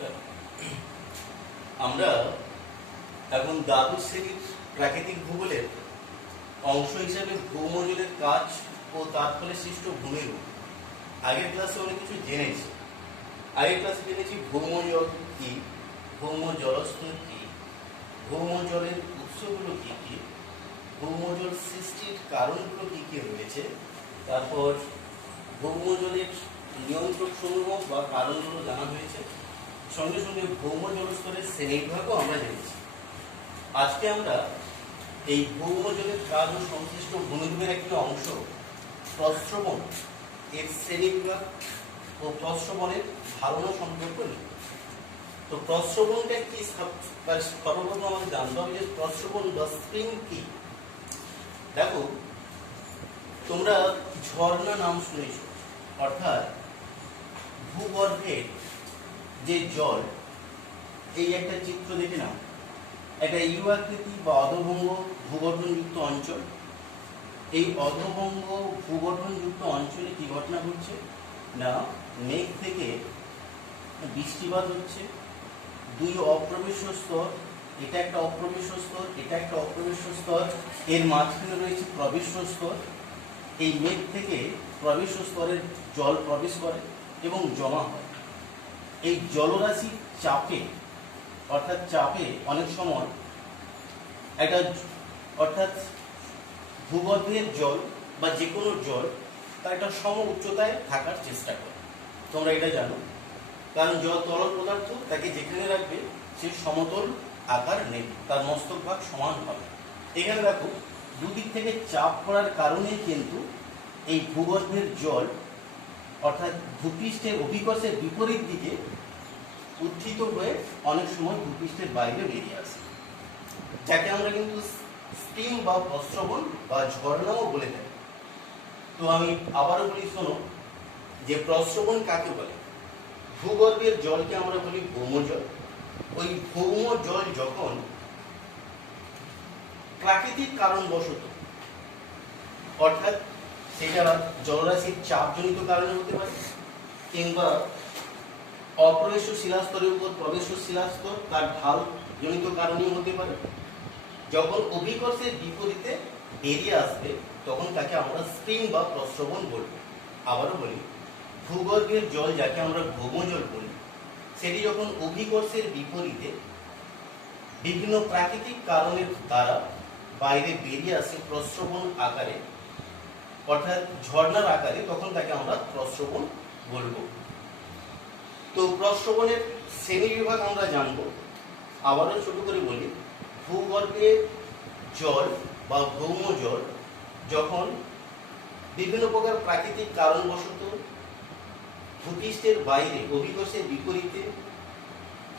নমস্কার। আমরা এখন দ্বাদশ শ্রেণীর প্রাকৃতিক ভূগোলের অংশ হিসেবে ভৌমজলের কাজ ও তার ফলে সৃষ্ট ভূমিরূপ আগের ক্লাসে অনেক কিছু জেনেছি। আগের ক্লাসে জেনেছি ভৌমজল কি, ভৌম জলস্তর কি, ভৌমজলের উৎসগুলো কি কি, ভৌমজল সৃষ্টির কারণগুলো কি কি রয়েছে, তারপর ভৌমজলের নিয়ন্ত্রক সমূহ বা কারণগুলো জানা হয়েছে। সঙ্গে সঙ্গে ভৌম জলস্তরের শ্রেণীবিভাগও আমরা জেনেছি। আজকে আমরা এই ভৌমজলের কাজ ও সংশ্লিষ্ট ভূমিরূপের একটি অংশ প্রস্রবণ এর শ্রেণীবিভাগ ও প্রস্রবণের ধারণা সম্পর্ক নিই। তো প্রস্রবণটা কি, সর্বপ্রথম আমাদের জানতে হবে যে প্রস্রবণ বা স্প্রিং কি। দেখো, তোমরা ঝর্ণা নাম শুনেছ, অর্থাৎ ভূগর্ভের যে জল, এই একটা চিত্র দেখে নাও, একটা ইউ আকৃতি বা অধভঙ্গ ভূগঠনযুক্ত অঞ্চল। এই অধভঙ্গ ভূগঠনযুক্ত অঞ্চলে কি ঘটনা ঘটছে না, মেঘ থেকে বৃষ্টিপাত হচ্ছে। দুই অপ্রবেশ্য স্তর, এটা একটা অপ্রবেশ্য স্তর, এটা একটা অপ্রবেশ্য স্তর, এর মাঝখানে রয়েছে প্রবেশ্য স্তর। এই মেঘ থেকে প্রবেশ্য স্তরের জল প্রবেশ করে এবং জমা হয়। এই জলরাশির চাপে, অর্থাৎ চাপে অনেক সময় একটা, অর্থাৎ ভূগর্ভের জল বা যে কোনো জল তার একটা সম উচ্চতায় থাকার চেষ্টা করে। তোমরা এটা জানো, কারণ জল তরল পদার্থ, তাকে যেখানে রাখবে সে সমতল আকার নেবে, তার মস্তক ভাগ সমান হবে। এখানে দেখো, দুদিক থেকে চাপ পড়ার কারণে কিন্তু এই ভূগর্ভের জল, অর্থাৎ ভূপৃষ্ঠের অভিকর্ষের বিপরীত দিকে উত্থিত হয়ে অনেক সময় ভূপৃষ্ঠের বাইরে বেরিয়ে আসে, যাকে আমরা কিন্তু স্টিম বা প্রস্রবণ বা ঝর্ণাও বলে থাকি। তো আমি আবারও বলি, শোনো, যে প্রস্রবণ কাকে বলে। ভূগর্ভের জলকে আমরা বলি ভৌমজল। ওই ভৌম জল যখন প্রাকৃতিক কারণবশত, অর্থাৎ সেটা জলরাশির চাপজনিত কারণে হতে পারে, কিংবা অপ্রবেশ্য শিলাস্তরের উপর প্রবেশ্য শিলাস্তর তার ঢাল জনিত কারণেও হতে পারে, যখন অভিকর্ষের বিপরীতে বেরিয়ে আসবে তখন তাকে আমরা স্প্রিং বা প্রস্রবণ বলব। আবারও বলি, ভূগর্ভের জল যাকে আমরা ভৌমজল বলি, সেটি যখন অভিকর্ষের বিপরীতে বিভিন্ন প্রাকৃতিক কারণের দ্বারা বাইরে বেরিয়ে আসে প্রস্রবণ আকারে, অর্থাৎ ঝর্ণার আকারে, তখন তাকে আমরা প্রস্রবণ বলবো। তো প্রস্রবণের শ্রেণী বিভাগ আমরা জানবো। আবারও ছোট করে বলি, ভূগর্ভের জল বা ভৌম জল যখন বিভিন্ন প্রকার প্রাকৃতিক কারণবশত ভূপৃষ্ঠের বাইরে অভিকর্ষের বিপরীতে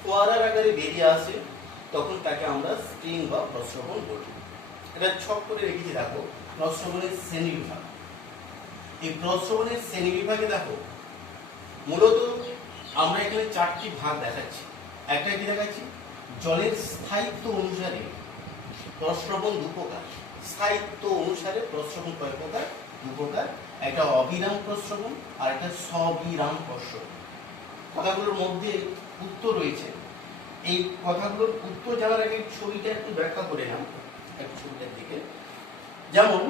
ফোয়ারার আকারে বেরিয়ে আসে, তখন তাকে আমরা স্প্রিং বা প্রস্রবণ বলি। এটা ছক করে রেখেছি, দেখো, প্রস্রবণের শ্রেণী বিভাগ। এই প্রস্রবণের শ্রেণী বিভাগে দেখো, মূলত আমরা এখানে চারটি ভাগ দেখাচ্ছি। একটা কি দেখাচ্ছি, জলের স্থায়িত্ব অনুসারে প্রস্রবণ দু প্রকার। স্থায়িত্ব অনুসারে প্রস্রবণ কয় প্রকার? দু প্রকার। একটা অবিরাম প্রস্রবণ আর একটা সবিরাম প্রস্রবণ। কথাগুলোর মধ্যে উত্তর রয়েছে। এই কথাগুলোর উত্তর জানার আগে ছবিটা একটু ব্যাখ্যা করে নাও, একটু ছবিটার দিকে। যেমন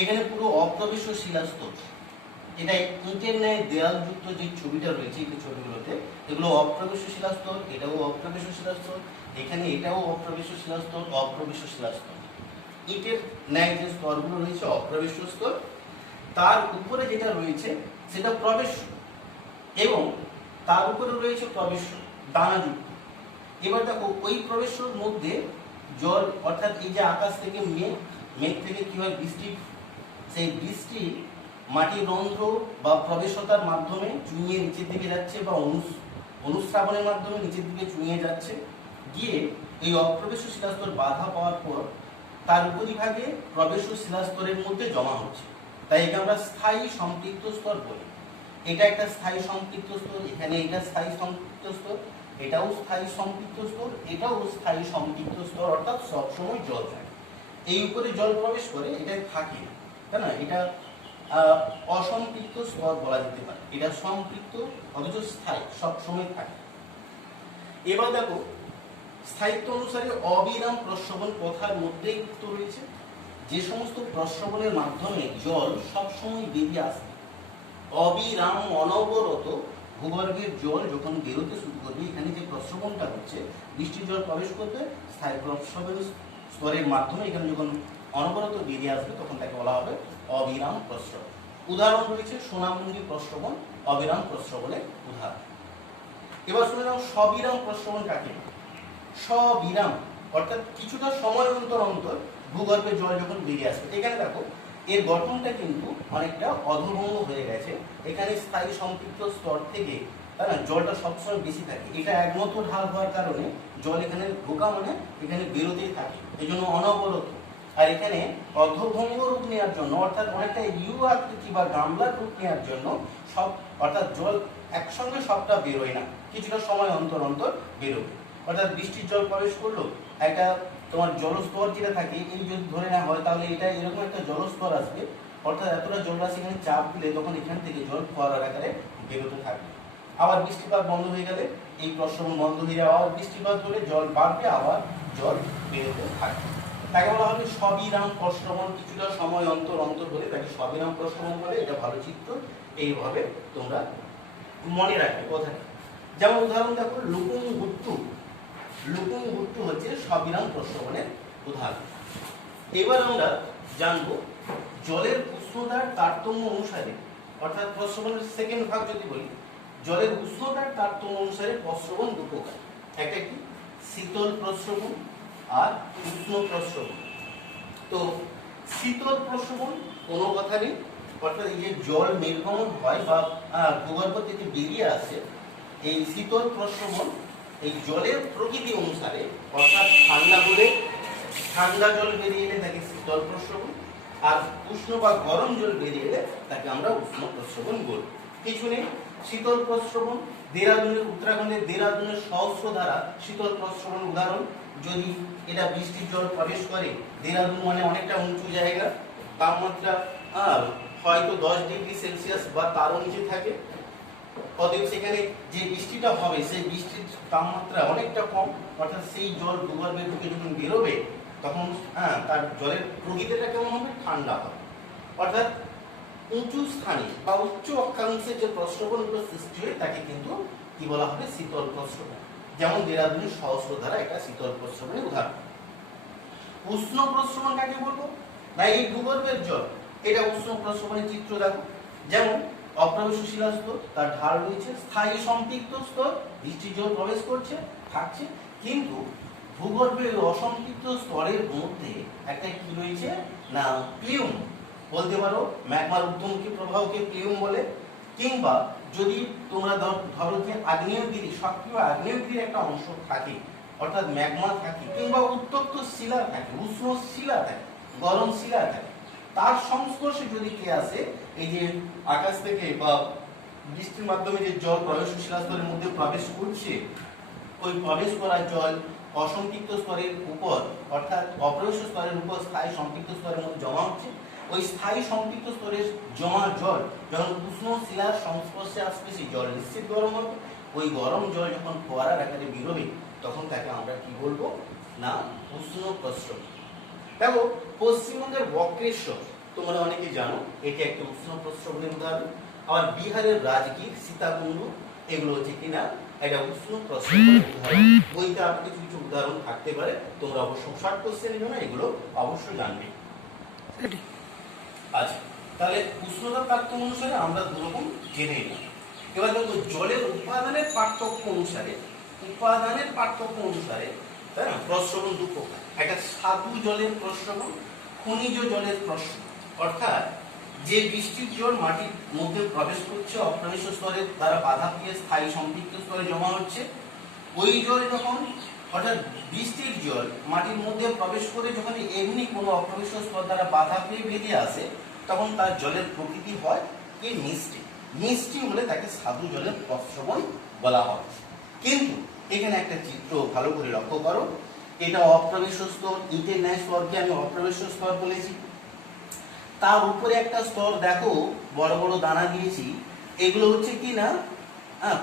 এখানে পুরো অপ্রবেশ্য শিলাস্তর, এটা ইটের ন্যায় দেয়ালযুক্ত যে ছবিটা রয়েছে এই ছবিগুলোতে, এগুলো অপ্রবেশ্য শিলাস্তর, এটাও অপ্রবেশ্য শিলাস্তর, এখানে এটাও অপ্রবেশ্য শিলাস্তর, অপ্রবেশ্য শিলাস্তর। ইটের ন্যায় যে স্তরগুলো রয়েছে অপ্রবেশ্য স্তর, তার উপরে যেটা রয়েছে সেটা প্রবেশ্য, এবং তার উপরে রয়েছে প্রবেশ্য দানাযুক্ত। এবার দেখো, ওই প্রবেশ্যর মধ্যে জল, অর্থাৎ এই যে আকাশ থেকে মেঘ থেকে কি হয়, বৃষ্টি, সেই বৃষ্টি মাটির রন্ধ্র বা প্রবেশতার মাধ্যমে চুইয়ে নিচের দিকে যাচ্ছে, বা অনুস্রাবনের মাধ্যমে নিচের দিকে চুইয়ে যাচ্ছে, গিয়ে এই অপ্রবেশ্য শিলাস্তর বাধা পাওয়ার পর তার উপরিভাগে প্রবেশ্য শিলাস্তরের মধ্যে জমা হচ্ছে। তাই একে আমরা স্থায়ী সম্পৃক্ত স্তর বলি। এটা একটা স্থায়ী সম্পৃক্ত স্তর, এখানে এটা স্থায়ী সম্পৃক্ত স্তর, এটাও স্থায়ী সম্পৃক্ত স্তর, এটাও স্থায়ী সম্পৃক্ত স্তর, অর্থাৎ সবসময় জল থাকে। এই উপরে জল প্রবেশ করে, এটা থাকে না, তাই না? এটা অসম্পৃক্ত স্তর বলা যেতে পারে। এটা সম্পৃক্ত অথচ স্থায়ী, সবসময় থাকে। এবার দেখো স্থায়িত্ব অনুসারে অবিরাম প্রস্রবণ কথার মধ্যেই যুক্ত রয়েছে। যে সমস্ত প্রস্রবণের মাধ্যমে জল সবসময় বেরিয়ে আসে, অবিরাম অনবরত ভূগর্ভের জল যখন বেরোতে শুরু করবে, এখানে যে প্রস্রবণটা হচ্ছে, বৃষ্টির জল প্রবেশ করবে স্থায়ী প্রস্রবণ স্তরের মাধ্যমে, এখানে যখন অনবরত বেরিয়ে আসবে তখন তাকে বলা হবে অবিরাম প্রস্রবণ। উদাহরণ রয়েছে সোনামুণ্ডি প্রস্রবণ, অবিরাম প্রস্রবণের উদাহরণ। এবার শুনে নাও সবিরাম প্রস্রবণ কাকে? সবিরাম অর্থাৎ কিছুটা সময় অন্তর অন্তর ভূগর্ভের জল যখন বেরিয়ে আসবে। এখানে দেখো এর গঠনটা কিন্তু অনেকটা অধোভঙ্গ হয়ে গেছে। এখানে স্থায়ী সম্পৃক্ত স্তর থেকে তাই না জলটা সবসময় বেশি থাকে, এটা একমাত্র ঢাল হওয়ার কারণে জল এখানে ঢোকা মানে এখানে বেরোতেই থাকে, এই জন্য অনবরত। আর এখানে অর্ধভঙ্গ রূপ নেওয়ার জন্য অর্থাৎ অনেকটা ইউ আকৃতি বা গামলার রূপ নেওয়ার জন্য সব অর্থাৎ জল একসঙ্গে সবটা বেরোয় না, কিছুটা সময় অন্তর অন্তর বেরোবে। অর্থাৎ বৃষ্টির জল প্রবেশ করলো, একটা তোমার জলস্তর যেটা থাকে এই যদি ধরে নেওয়া হয় তাহলে এটা এরকম একটা জলস্তর আসবে, অর্থাৎ এতটা জলরাশি এখানে চাপ দিলে তখন এখান থেকে জল ফোয়ারার আকারে বেরোতে থাকবে। আবার বৃষ্টিপাত বন্ধ হয়ে গেলে এই প্রস্রবণ বন্ধ হয়ে যাবে, আবার বৃষ্টিপাত হলে জল বাড়বে, আবার জল বেরোতে থাকবে। তাকে বলা হবে সবিরাম প্রস্রবণ। কিছুটা সময় অন্তর অন্তর হলে তাকে সবিরাম প্রস্রবণ বলে। এটা ভালো চিত্র, এইভাবে তোমরা মনে রাখবে কথাটা। যেমন উদাহরণ দেখো লুকুং গুট্টু। লুকুং গুট্টু হচ্ছে সবিরাম প্রস্রবণের উদাহরণ। এবার আমরা জানবো জলের উষ্ণতার তারতম্য অনুসারে, অর্থাৎ প্রস্রবণের সেকেন্ড ভাগ যদি বলি, জলের উষ্ণতার তারতম্য অনুসারে প্রস্রবণ দু প্রকার। একটা কি শীতল প্রস্রবণ আর উষ্ণ প্রস্রবণ। তো শীতল প্রস্রবণ কোনো কথা নেই, অর্থাৎ এই যে জল নির্গমন হয় বা ভূগর্ভ থেকে বেরিয়ে আসে, এই শীতল প্রস্রবণ এই জলের প্রকৃতি অনুসারে, অর্থাৎ ঠান্ডা হলে ঠান্ডা জল বেরিয়ে এলে তাকে শীতল প্রস্রবণ, আর উষ্ণ বা গরম জল বেরিয়ে এলে তাকে আমরা উষ্ণ প্রস্রবণ বলব। কিছু নেই। শীতল প্রস্রবণ দেরাদুনের, উত্তরাখণ্ডের দেরাদুনের সহস্রধারা শীতল প্রস্রবণ উদাহরণ। যদি এটা বৃষ্টির জল প্রবেশ করে, দেরাদুন মানে অনেকটা উঁচু জায়গা, তাপমাত্রা হয়তো 10 ডিগ্রি সেলসিয়াস বা তারও নিচে থাকে, অতএব সেখানে যে বৃষ্টিটা হবে সেই বৃষ্টির তাপমাত্রা অনেকটা কম, অর্থাৎ সেই জল ভূগর্ভের থেকে যখন বেরোবে তখন তার জলের প্রকৃতিটা কেমন হবে? ঠান্ডা হবে। অর্থাৎ উঁচু স্থানে বা উচ্চ অক্ষাংশে যে প্রস্রবণগুলো সৃষ্টি হয় তাকে কিন্তু কি বলা হবে? শীতল প্রস্রবণ। যেমন দেরাদুনের সহস্রধারা এটা শীতল প্রস্রবণের উদাহরণ। উষ্ণ প্রস্রবণ কাকে বলবো? না এই ভূগর্ভের জল, এটা উষ্ণ প্রস্রবণের চিত্র দেখো। যেমন অপ্রবেশ্য শিলাস্তর, তার ঢাল রয়েছে, স্থায়ী সম্পৃক্ত স্তর, বৃষ্টির জল প্রবেশ করছে থাকছে, কিন্তু ভূগর্ভের অসম্পৃক্ত স্তরের মধ্যে একটা কি রয়েছে? না প্লিউম বলতে পারো, ম্যাগমার ঊর্ধ্বমুখী প্রবাহকে প্লিউম বলে। কিংবা যদি তোমরা ধরো যে আগ্নেয়গিরি, সক্রিয় আগ্নেয়গিরির একটা অংশ থাকে, অর্থাৎ ম্যাগমা থাকে, কিংবা উত্তপ্ত শিলা থাকে, উষ্ণ শিলা থাকে, গরম শিলা থাকে, তার সংস্পর্শে যদি কে আসে, এই যে আকাশ থেকে বা বৃষ্টির মাধ্যমে যে জল প্রবেশ্য শিলাস্তরের মধ্যে প্রবেশ করছে, ওই প্রবেশ করা জল অসম্পৃক্ত স্তরের উপর, অর্থাৎ অপ্রবেশ্য স্তরের উপর স্থায়ী সম্পৃক্ত স্তরের মধ্যে জমা হচ্ছে, ওই স্থায়ী সম্পৃক্ত স্তরের জমা জল যখন উষ্ণ শিলার সংস্পর্শে আসবে সেই জল নিশ্চিত গরম হবে। ওই গরম জল যখন ফোয়ারার আকারে বেরোবে তখন তাকে আমরা কি বলবো? না উষ্ণ প্রস্রবণ। দেখো পশ্চিমবঙ্গের বক্রেশ্বর তোমরা অনেকে জানো, এটি একটা উষ্ণ প্রস্রবণের উদাহরণ। আবার বিহারের রাজগীর, সীতাকুণ্ড এগুলো হচ্ছে কিনা একটা উষ্ণ প্রস্রবণের উদাহরণ। বইতে আর কিছু কিছু উদাহরণ থাকতে পারে, তোমরা অবশ্য শর্ট কোশ্চেনের জন্য এগুলো অবশ্যই জানবে। আচ্ছা, তাহলে উষ্ণতার তারতম্য অনুসারে আমরা দুরকম জেনে নিলাম। এবার দেখো জলের উপাদানের পার্থক্য অনুসারে, তাই না, প্রস্রবণ দু প্রকার। একটা স্বাদু জলের প্রস্রবণ, খনিজ জলের প্রস্রবণ। অর্থাৎ যে বৃষ্টির জল মাটির মধ্যে প্রবেশ করছে, অপ্রবেশ্য স্তরে দ্বারা বাধা পেয়ে স্থায়ী সম্পৃক্ত স্তরে জমা হচ্ছে, ওই জল যখন, অর্থাৎ বৃষ্টির জল মাটির মধ্যে প্রবেশ করে যখন এমনি কোনো অপ্রবেশ্য স্তর দ্বারা বাধা পেয়ে বেরিয়ে আসে, তখন তার জলের প্রকৃতি হয় কি মিষ্টি। মিষ্টি হলে তাকে স্বাদু জলের প্রস্রবণ বলা হয়। কিন্তু এখানে একটা চিত্র ভালো করে লক্ষ্য করো, এটা অপ্রবেশ্য স্তর, ইটের ন্যায় স্তরকে আমি অপ্রবেশ্য স্তর বলেছি, তার উপরে একটা স্তর দেখো বড় বড় দানা দিয়েছি, এগুলো হচ্ছে কি না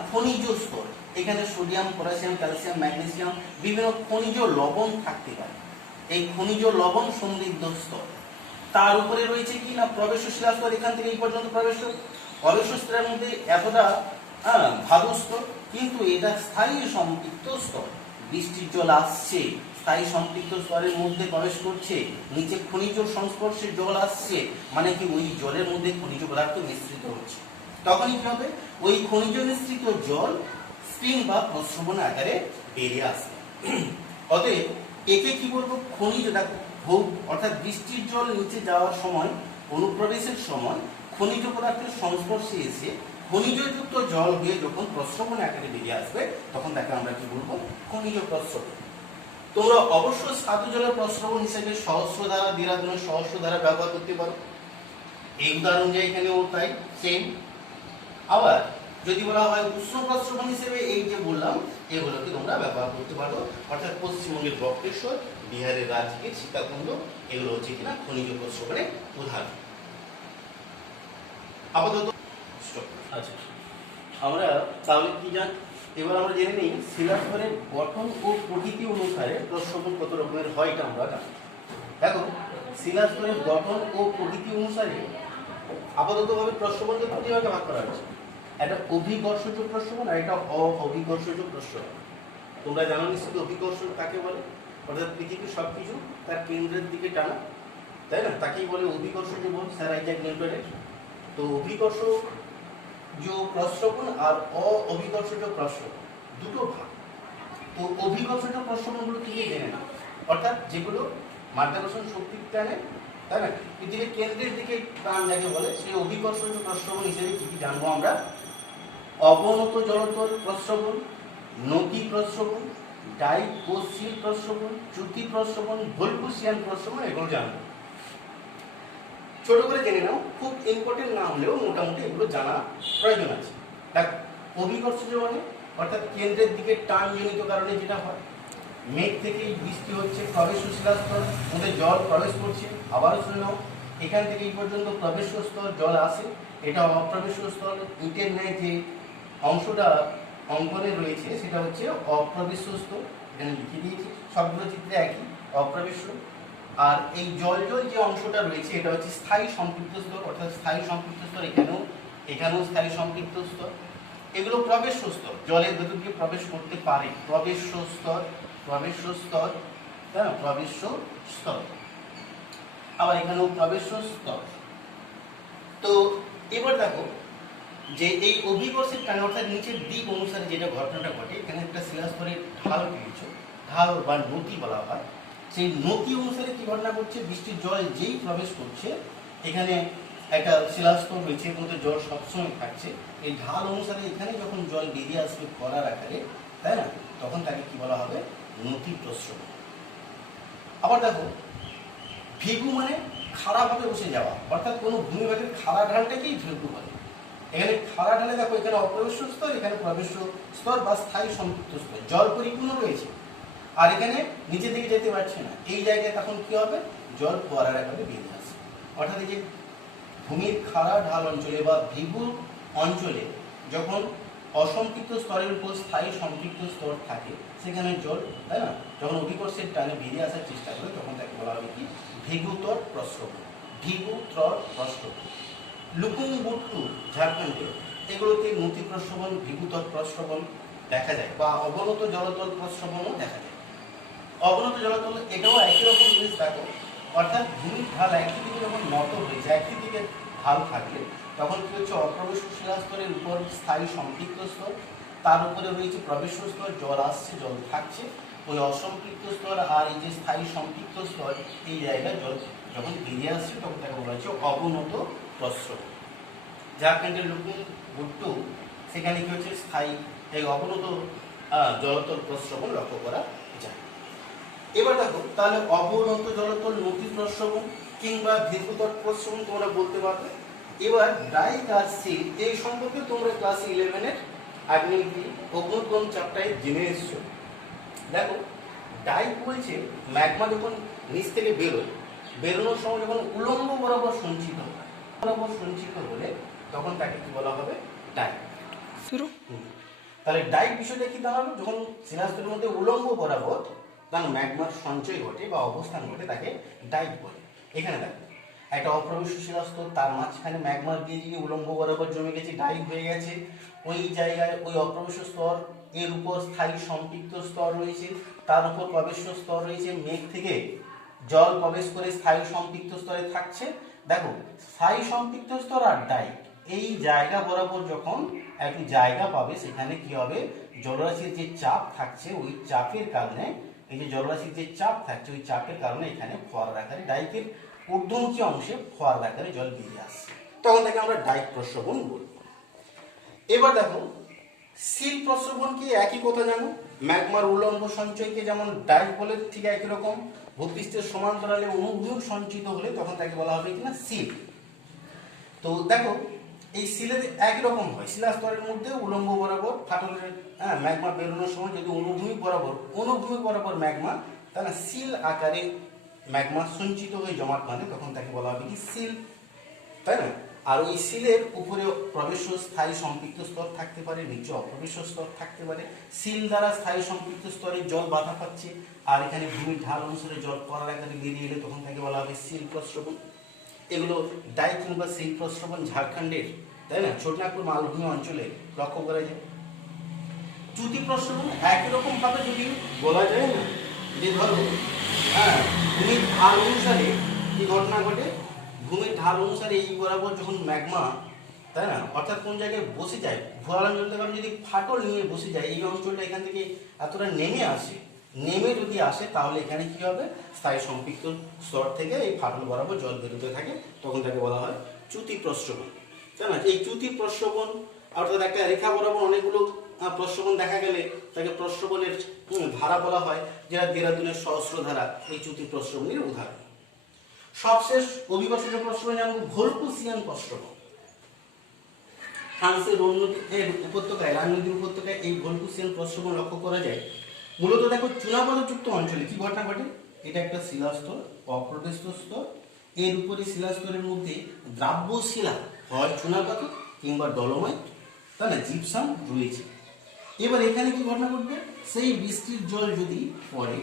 খনিজ স্তর। এখানে সোডিয়াম, পটাশিয়াম, ক্যালসিয়াম, ম্যাগনেসিয়াম, বিভিন্ন খনিজ লবণ থাকতে পারে। এই খনিজ লবণ সমৃদ্ধ স্তর। তার উপরে রয়েছে কি না প্রবেশ্য শিলাস্তর, এখান থেকে এই পর্যন্ত প্রবেশ্য স্তরের মধ্যে এতটা ভালো স্তর, কিন্তু এটা স্থায়ী সম্পৃক্ত স্তর। বৃষ্টির জল আসছে, স্থায়ী সম্পৃক্ত স্তরের মধ্যে প্রবেশ করছে, নিচে খনিজ সংস্পর্শে জল আসছে, মানে কি ওই জলের মধ্যে খনিজ পদার্থ মিশ্রিত হচ্ছে। তখনই কি হবে, ওই খনিজ মিশ্রিত জল স্প্রিং বা প্রস্রবণ আকারে বেরিয়ে আসবে। অতএব একে কি বলবো, খনিজ। দেখো অর্থাৎ বৃষ্টির জল নিচে যাওয়ার সময়, অনুপ্রবেশের সময় খনিজ পদার্থের সংস্পর্শে এসে খনিজযুক্ত জল হয়ে যখন প্রস্রবণ আকারে বেরিয়ে আসবে, তখন তাকে আমরা কি বলবো, খনিজ প্রস্রবণ। তোমরা অবশ্যই স্বাদু জলের প্রস্রবণ হিসেবে সহস্রধারা, দেরাদুনের সহস্রধারা ব্যবহার করতে পারো। এই উদাহরণ যে এখানেও তাই সেম। আবার যদি বলা হয় উষ্ণ প্রস্রবণ হিসেবে, এই যে বললাম এগুলোকে তোমরা ব্যবহার করতে পারো। অর্থাৎ পশ্চিমবঙ্গের বক্রেশ্বর, বিহারের রাজগীর, সীতাকুণ্ড, এগুলো হচ্ছে কিনা খনিজ প্রস্রবণের উদাহরণ। আপাতত আচ্ছা, আমরা তাহলে কি জানি, এবার আমরা জেনে নিই শিলাস্তরের গঠন ও প্রকৃতি অনুসারে প্রস্রবণ কত রকমের হয়, এটা আমরা জানি। দেখো শিলাস্তরের গঠন ও প্রকৃতি অনুসারে আপাতত ভাবে প্রস্রবণকে দুটি ভাগে ভাগ করা হয়েছে। একটা অভিকর্ষজ প্রস্রবণ আর একটা অভিকর্ষজ প্রস্রবণ। তোমরা জানো নিশ্চিত অভিকর্ষণ কাকে বলে, অর্থাৎ পৃথিবীর সবকিছু তার কেন্দ্রের দিকে টানা, তাই না, তাকেই বলে অভিকর্ষজ বল, স্যার আইজ্যাক নিউটনের। তো অভিকর্ষজ প্রস্রবণ আর অভিকর্ষজ প্রস্রবণ দুটো ভাগ। তো অভিকর্ষজ প্রস্রবণগুলো কি জেনে না, অর্থাৎ যেগুলো মাধ্যাকর্ষণ শক্তির টানে, তাই না, পৃথিবীর কেন্দ্রের দিকে টান যাকে বলে, সেই অভিকর্ষজ প্রস্রবণ হিসেবে কি কি জানবো আমরা, অবনত জলতল প্রস্রবণ, নতি প্রস্রবণ, ডাইকোসিল প্রস্রবণ, চ্যুতি প্রস্রবণ, ভোলপুসিয়ান প্রস্রবণ, এগুলো জানবো। ছোট করে জেনে নাও, খুব ইম্পর্টেন্ট না হলেও মোটামুটি এগুলো জানা প্রয়োজন আছে। দেখো অভিকর্ষজ মানে অর্থাৎ কেন্দ্রের দিকে টানজনিত কারণে যেটা হয়, মেঘ থেকে বৃষ্টি হচ্ছে, প্রবেশ্য শিলাস্তর মধ্যে জল প্রবেশ করছে। আবারও শুনে নাও, এখান থেকে এই পর্যন্ত প্রবেশ্য স্তর জল আসে, এটা অপ্রবেশ্য স্তর। ইটের ন্যায় যে অংশটা অঙ্কনে রয়েছে সেটা হচ্ছে অপ্রবেশ্য স্তর, এখানে লিখে দিয়েছি, সবগুলো চিত্রে একই, অপ্রবেশ্য। আর এই জল যে অংশটা রয়েছে এটা হচ্ছে স্থায়ী সম্পৃক্ত স্তর, অর্থাৎ স্থায়ী সম্পৃক্ত স্তর, এখানেও স্থায়ী সম্পৃক্ত স্তর। এগুলো প্রবেশ্য স্তর, জলের ভেতর দিয়ে প্রবেশ করতে পারে, প্রবেশ্য স্তর, তাই না, প্রবেশ্য স্তর। আবার এখানেও প্রবেশ্য স্তর। তো এবার দেখো যে এই অভিকর্ষের টানে, অর্থাৎ নিচের দিক অনুসারে যেটা ঘটনাটা ঘটে, এখানে একটা শিলাস্তরের ঢাল পেয়েছো, ঢাল বা নতি বলা হয়। সেই নতি অনুসারে কি ঘটনা ঘটছে, বৃষ্টির জল যেই প্রবেশ করছে, এখানে একটা শিলাস্তর রয়েছে, এর মধ্যে জল সবসময় থাকছে। এই ঢাল অনুসারে এখানে যখন জল বেরিয়ে আসবে খরার আকারে, তাই না, তখন তাকে কি বলা হবে, নতি প্রস্রবণ। আবার দেখো ভিগু মানে খাড়াভাবে বসে যাওয়া, অর্থাৎ কোনো ভূমিভাগের খাড়া ঢালটাকেই ভিগু বলে। এখানে খাড়া ঢালে দেখো, এখানে অপ্রবেশ্য স্তর, এখানে প্রবেশ্য স্তর বা স্থায়ী সম্পৃক্ত স্তর, জল পরিপূর্ণ রয়েছে, আর এখানে নিচের দিকে যেতে পারছে না। এই জায়গায় তখন কি হবে, জল ফোয়ারার আকারে বেরিয়ে আসে। অর্থাৎ এই যে ভূমির খাড়া ঢাল অঞ্চলে বা ভিগু অঞ্চলে যখন অসম্পৃক্ত স্তরের উপর স্থায়ী সম্পৃক্ত স্তর থাকে, সেখানে জল, তাই না, যখন অভিকর্ষের টানে বেরিয়ে আসার চেষ্টা করে, তখন তাকে বলা হবে কি, ভিগুতর প্রস্রবণ, ভিগুতর প্রস্রবণ। লুকুংবুট্টু, ঝাড়খণ্ডে, এগুলোতে নতি প্রস্রবণ, ভিগুতর প্রস্রবণ দেখা যায়, বা অবনত জলতল প্রস্রবণও দেখা যায়। অবনত জলতল এটাও একই রকম জিনিস। দেখো অর্থাৎ ভূমির ঢাল একই দিকে যখন নত হয়েছে, একই দিকে ঢাল থাকলে, তখন কি হচ্ছে, অপ্রবেশ্য শিলাস্তরের উপর স্থায়ী সম্পৃক্ত স্তর, তার উপরে রয়েছে প্রবেশ্য স্তর, জল আসছে, জল থাকছে। ওই অসম্পৃক্ত স্তর আর এই যে স্থায়ী সম্পৃক্ত স্তর, এই জায়গায় জল যখন বেরিয়ে আসছে, তখন তাকে বলা হচ্ছে অবনত প্রস্রবণ। ঝাড়খণ্ডের লুকুংবুট্টু, সেখানে কি হচ্ছে, স্থায়ী এই অবনত জলতল প্রস্রবণ লক্ষ্য করা যায়। এবার দেখো তাহলে অবনত জলতল নতি প্রস্রবণ কিংবা ভিগুতর প্রস্রবণ তোমরা বলতে পারবে। এবার ডাইকার্সিল, এই সম্পর্কে তোমরা ক্লাস 11-এর আগ্নেয়গিরি অগ্নুৎগম চ্যাপ্টারে জেনে এসছো। দেখো ডাইক বলছে ম্যাগমা যখন নিচ থেকে বেরোয়, বেরোনোর সময় যখন উলম্ব বরাবর সঞ্চিত হলে, তখন তাকে কি বলা হবে, ডাইক। তাহলে ডাইক বিষয়টা কি দাঁড়ালো, যখন শিলাস্তরের মধ্যে উলম্ব বরাবর তার ম্যাগমার সঞ্চয় ঘটে বা অবস্থান ঘটে তাকে ডাইক বলে। এখানে দেখো একটা অপ্রবেশ্য শিলাস্তর, তার মাঝখানে ম্যাগমার দিয়ে দিয়ে উলম্ব বরাবর জমে গেছে, ডাইক হয়ে গেছে। ওই জায়গায় ওই অপ্রবেশ্য স্তর এর উপর স্থায়ী সম্পৃক্ত স্তর রয়েছে, তার উপর প্রবেশ্য স্তর রয়েছে, মেঘ থেকে জল প্রবেশ করে স্থায়ী সম্পৃক্ত স্তরে থাকছে। দেখো স্থায়ী সম্পৃক্ত স্তর আর ডাইক এই জায়গা বরাবর যখন একটু জায়গা পাবে, সেখানে কি হবে, জলরাশির যে চাপ থাকছে ওই চাপের কারণে, এই যে জলরাশির যে চাপ থাকছে ওই চাপের কারণে এখানে ফোয়ারার আকারে ডাইকের ঊর্ধ্বমুখী অংশে ফোয়ারার আকারে জল বেরিয়ে আসছে, তখন তাকে আমরা ডাইক প্রস্রবণ বলব। এবার দেখো সিল প্রস্রবণ কি একই কথা জানো, ম্যাগমার উলম্ব সঞ্চয়কে যেমন ডাইক বলে ঠিক একই রকম ভূপৃষ্ঠের সমান্তরালে অনুভূমিক সঞ্চিত হলে তখন তাকে বলা হবে কিনা সিল। তো দেখো এই সিলের একই রকম হয়, শিলাস্তরের মধ্যে উলম্ব বরাবর ফাটলের ম্যাগমা বেরোনোর সময় যদি অনুভূমিক বরাবর ম্যাগমা তাহলে সিল আকারে ম্যাগমা সঞ্চিত হয়ে জমাট বাঁধে, তখন তাকে বলা হবে কি সিল, তাই না? আর ওই সিলের উপরে প্রবেশ্য স্থায়ী সম্পৃক্ত স্তর থাকতে পারে, নিচে অপ্রবেশ্য স্তর থাকতে পারে। সিল দ্বারা স্থায়ী সম্পৃক্ত স্তরে জল বাধা পাচ্ছে, আর এখানে ভূমির ঢাল অনুসারে জল ফোয়ারার আকারে বেরিয়ে এলে তখন তাকে বলা হবে সিল প্রস্রবণ। এগুলো ডাইক কিংবা সিল প্রস্রবণ ঝাড়খণ্ডের, তাই না, ছোটনাগপুর মালভূমি অঞ্চলে লক্ষ্য করা যায়। চ্যুতি প্রস্রবণ একই রকম ভাবে যদি বলা যায় না, যে ধরো ভূমির ঢাল অনুসারে কি ঘটনা ঘটে, ভূমির ঢাল অনুসারে এই বরাবর যখন ম্যাগমা, তাই না, অর্থাৎ কোন জায়গায় বসে যায়, ভূয়াল অঞ্চলটা কারণ যদি ফাটল নিয়ে বসে যায়, এই অঞ্চলটা এখান থেকে এতটা নেমে যদি আসে তাহলে এখানে কি হবে, স্থায়ী সম্পৃক্ত স্তর থেকে এই ফাটল বরাবর জল বেরোতে থাকে, তখন তাকে বলা হয় চ্যুতি প্রস্রবণ, তাই না? এই চ্যুতি প্রস্রবণ অর্থাৎ একটা রেখা বরাবর অনেকগুলো প্রস্রবণ দেখা গেলে তাকে প্রস্রবণের ধারা বলা হয়, যেটা দেরাদুনের সহস্রধারা এই চ্যুতি প্রস্রবণের উদাহরণ। সবশেষ অভিকর্ষজ প্রস্রবণ জানবো ভোলকুসিয়ান প্রস্রবণ। ফ্রান্সের রোন নদীর উপত্যকায়, রান নদীর উপত্যকায় এই ভোলকুসিয়ান প্রস্রবণ লক্ষ্য করা যায়। মূলত দেখো চুনাপাথরযুক্ত অঞ্চলে কি ঘটনা ঘটে, এটা একটা শিলাস্তর, অপ্রবেশ্য স্তর, এর উপরে শিলাস্তরের মধ্যে দ্রাব্য শিলা হয় চুনাপাথর কিংবা ডলোমাইট, তাই না, জিপসাম রয়েছে। এবার এখানে কি ঘটনা ঘটবে, সেই বৃষ্টির জল যদি পড়ে,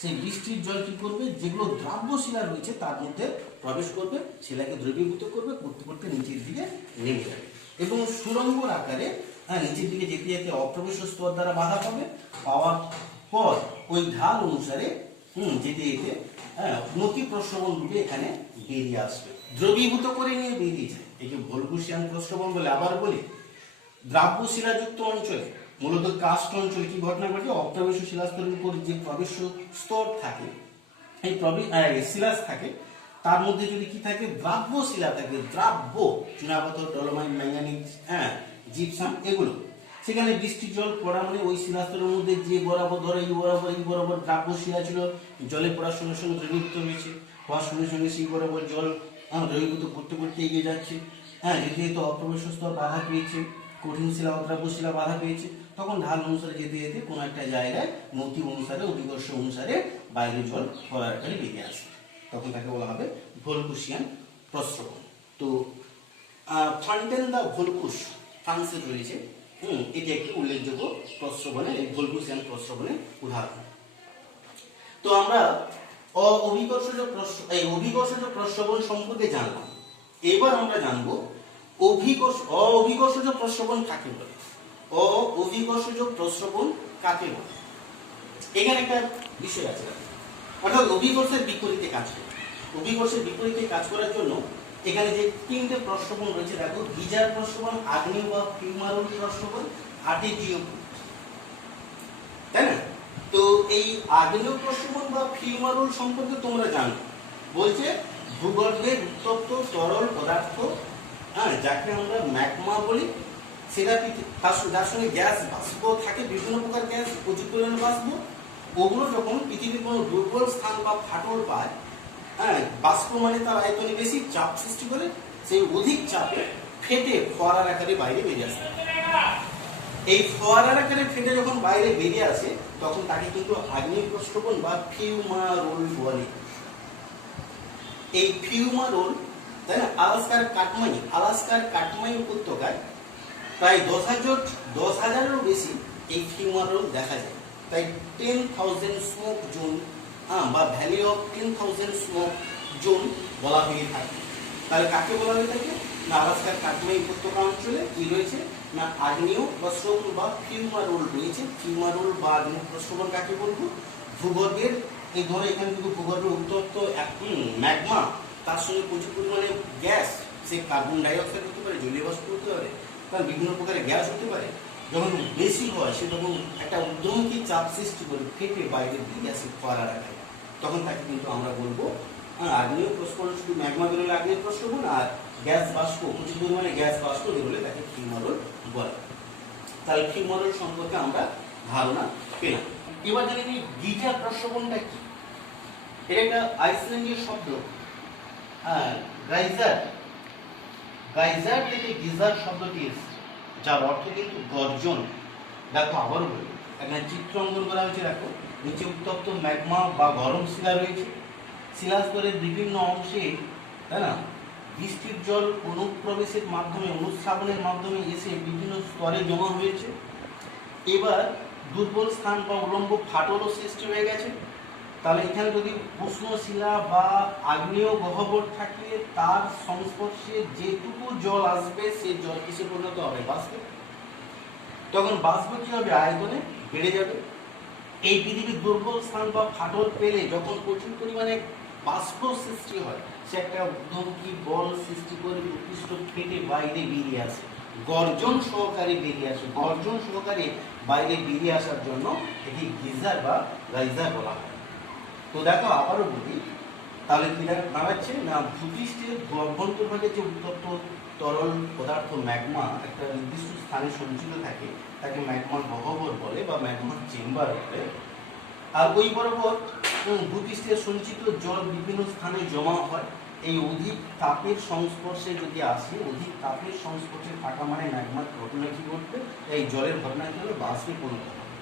সেই বৃষ্টির জল কি করবে, যেগুলো দ্রাব্য শিলা রয়েছে তার মধ্যে প্রবেশ করবে, শিলাকে দ্রবীভূত করবে, করতে করতে নিচের দিকে নেমে যাবে এবং সুড়ঙ্গর আকারে নিচের দিকে যেতে যেতে অপ্রবেশ্য স্তর দ্বারা বাধা পাবে, পাওয়ার পর ওই ঢাল অনুসারে যেতে যেতে নতি প্রস্রবণ রূপে এখানে বেরিয়ে আসবে, দ্রবীভূত করে নিয়ে বেরিয়ে যায়। এই যে ভোলকুসিয়ান প্রস্রবণ বলে, আবার বলি দ্রাব্য শিলাযুক্ত অঞ্চলে, মূলত কাস্ট অঞ্চলে কি ঘটনা ঘটে, অপ্রবেশ্য শিলাস্তরের উপর যে প্রবেশ্য স্তর থাকে, এই শিলা থাকে, তার মধ্যে যদি কি থাকে, দ্রাব্য শিলা থাকে, দ্রাব্য চুনাপাথর, ডলোমাইট, ম্যাঙ্গানিজ, জিপসাম, এগুলো সেখানে বৃষ্টির জল পড়া মানে ওই শিলাস্তরের মধ্যে যে বরাবর ধরো এই বরাবর দ্রাব্য শিলা ছিল, জলে পড়ার সঙ্গে সঙ্গে দ্রবীভূত হয়েছে, হওয়ার সঙ্গে সঙ্গে সেই বরাবর জল দ্রবীভূত করতে করতে এগিয়ে যাচ্ছে, যেহেতু অপ্রবেশ্য স্তর বাধা পেয়েছে, কঠিন শিলা অদ্রাব্য শিলা বাধা পেয়েছে, তখন ঢাল অনুসারে যেতে যেতে কোনো একটা জায়গায় নতি অনুসারে, অভিকর্ষ অনুসারে বাইরে জল ফোয়ারার আকারে বেরিয়ে আসে, তখন তাকে বলা হবে ভোলকুসিয়ান প্রস্রবণ। তো ফন্টেন দা ভোলকুস ফ্রান্সে রয়েছে, এটি একটি উল্লেখযোগ্য প্রস্রবণের, এই ভোলকুসিয়ান প্রস্রবণের উদাহরণ। তো আমরা অভিকর্ষজ প্রস্রবণ সম্পর্কে জানলাম। এবার আমরা জানবো অভিকর্ষজ প্রস্রবণ কাকে বলে, অভিকর্ষজ প্রস্রবণ কাকে বলে। এখানে একটা বিষয় আছে, অর্থাৎ অভিকর্ষের বিপরীতে কাজ করে। অভিকর্ষের বিপরীতে কাজ করার জন্য এখানে যে তিনটে প্রস্রবণ রয়েছে, দেখো গিজার প্রস্রবণ, আগ্নেয় বা ফিউমারুল প্রস্রবণ, আর্টেজিও, তাই না? তো এই আগ্নেয় প্রস্রবণ বা ফিউমারুল সম্পর্কে তোমরা জানো, বলছে ভূগর্ভের উত্তপ্ত তরল পদার্থ, যাকে আমরা ম্যাগমা বলি, সেটা যার সঙ্গে গ্যাস বাষ্প থাকে, বিভিন্ন প্রকার গ্যাস, প্রচুর পরিমাণে বাষ্প, ওগুলো যখন পৃথিবীর কোনো দুর্বল স্থান বা ফাটল পায়, বাষ্প মানে তার আয়তনে বেশি, চাপ সৃষ্টি করে, সেই অধিক চাপে ফেটে ফোয়ারার আকারে বাইরে বেরিয়ে আসে। এই ফোয়ারার আকারে ফেটে যখন বাইরে বেরিয়ে আসে তখন তাকে কিন্তু আগ্নেয় প্রস্রবণ বা ফিউমারোল বলে। এই ফিউমারোল, তাই না, আলাস্কার কাটমাই উপত্যকায় প্রায় 10,000-এরও বেশি এই ফিউমার রোল দেখা যায়। তাই 10,000 স্মোক জোন বা ভ্যালি অফ 10,000 স্মোক জোন বলা হয়ে থাকে। তাহলে কাকে বলা হয়ে থাকে? না আলাস্কার কাটমাই উপত্যকা অঞ্চলে কি রয়েছে? না আগ্নেয় প্রস্রবণ বা ফিউমার রোল রয়েছে। ফিউমার রোল বা আগ্নেয় প্রস্রবণ কাকে বলবো? ভূগর্ভের এই ধরো এখানে কিন্তু ভূগর্ভের উত্তপ্ত ম্যাগমা, তার সঙ্গে প্রচুর পরিমাণে গ্যাস, সে কার্বন ডাইঅক্সাইড হতে পারে, জলীয় বাষ্প হতে পারে, কারণ বিভিন্ন প্রকারের গ্যাস হতে পারে। যখন বেশি হয় সে তখন একটা ঊর্ধ্বমুখী চাপ সৃষ্টি করে ফেটে বাইরে দিয়ে আসে ফোয়ারা রাখে, তখন তাকে কিন্তু আমরা বলবো আগ্নেয় প্রস্ফোরণ। শুধু ম্যাগমা বেরোলে আগ্নেয় প্রস্ফোরণ, আর গ্যাস বাষ্প, প্রচুর পরিমাণে গ্যাস বাষ্প বেরোলে তাকে ফিউমার রোল বলে। তাহলে ফিউমার রোল সম্পর্কে আমরা ধারণা পেলাম। এবার জানি যে গিজার প্রস্রবণটা কি। এটা একটা আইসল্যান্ডীয় শব্দ, গাইজার। গাইজার থেকে গিজার শব্দটি এসেছে, যার অর্থ কিন্তু গর্জন। দেখো আবারও বলি, এখানে চিত্র অঙ্কন করা হয়েছে। দেখো নিচে উত্তপ্ত ম্যাগমা বা গরম শিলা রয়েছে। শিলাস্তরের বিভিন্ন অংশে, তাই না, বৃষ্টির জল অনুপ্রবেশের মাধ্যমে, অনুস্রাবনের মাধ্যমে এসে বিভিন্ন স্তরে জমা হয়েছে। এবার দুর্বল স্থান বা উলম্ব ফাটলও সৃষ্টি হয়ে গেছে। তাহলে এখানে যদি উষ্ণ শিলা বা আগ্নেয় গহ্বর থাকে, তার সংস্পর্শে যেটুকু জল আসবে সেই জল কিসে পরিণত হবে? বাষ্পে। তখন বাষ্প কি হবে? আয়তনে বেড়ে যাবে। এই পৃথিবীর দুর্বল স্থান বা ফাটল পেলে যখন প্রচুর পরিমাণে বাষ্প সৃষ্টি হয়, সে একটা ঊর্ধ্বমুখী বল সৃষ্টি করে উৎকৃষ্ট ফেটে বাইরে বেরিয়ে আসে, গর্জন সহকারে বেরিয়ে আসে। গর্জন সহকারে বাইরে বেরিয়ে আসার জন্য এটি গিজার বা গাইজার বলা হয়। তো দেখো আবারও বলি, তাহলে কি দাঁড়াচ্ছে? না ভূপৃষ্ঠের অভ্যন্তরভাগে যে উত্তপ্ত তরল পদার্থ ম্যাগমা একটা নির্দিষ্ট স্থানে সঞ্চিত থাকে, তাকে ম্যাগমার গহ্বর বলে বা ম্যাগমার চেম্বার বলে। আর ওই বরাবর ভূপৃষ্ঠের সঞ্চিত জল বিভিন্ন স্থানে জমা হয়। এই অধিক তাপের সংস্পর্শে যদি আসে, অধিক তাপের সংস্পর্শে থাকা মানে ম্যাগমার ঘটনা কি ঘটবে? এই জলের ঘটনা কি হবে? বাষ্পে পরিণত হবে।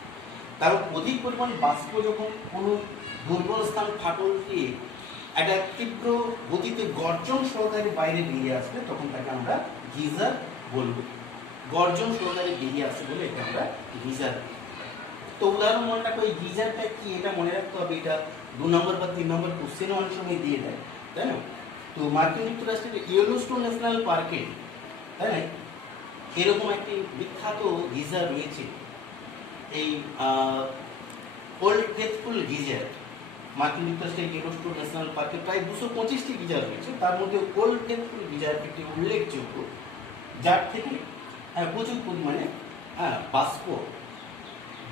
কারণ অধিক পরিমাণ বাষ্প যখন কোনো দুর্বল স্থান ফাটল দিয়ে একটা তীব্র গতিতে গর্জন সহকারে বাইরে বেরিয়ে আসবে, তখন তাকে আমরা গিজার বলবো। গর্জন সহকারে বেরিয়ে আসে বলে এটা আমরা গিজার। তো উদাহরণ মনে রাখো, এই গিজারটা কি এটা মনে রাখতে হবে। এটা 2 নম্বর বা 3 নম্বর কোশ্চেনও অনেক সময় দিয়ে দেয়, তাই না? তো মার্কিন যুক্তরাষ্ট্রের ইয়েলোস্টোন ন্যাশনাল পার্কে, তাই না, এরকম একটি বিখ্যাত গিজার রয়েছে, এই ওল্ড ফেথফুল গিজার। মার্কিন যুক্তরাষ্ট্রের ইয়েলোস্টোন ন্যাশনাল পার্কে প্রায় 225টি গিজার রয়েছে, তার মধ্যে ওল্ড ফেথফুল গিজার একটি উল্লেখযোগ্য, যার থেকে প্রচুর পরিমাণে বাষ্প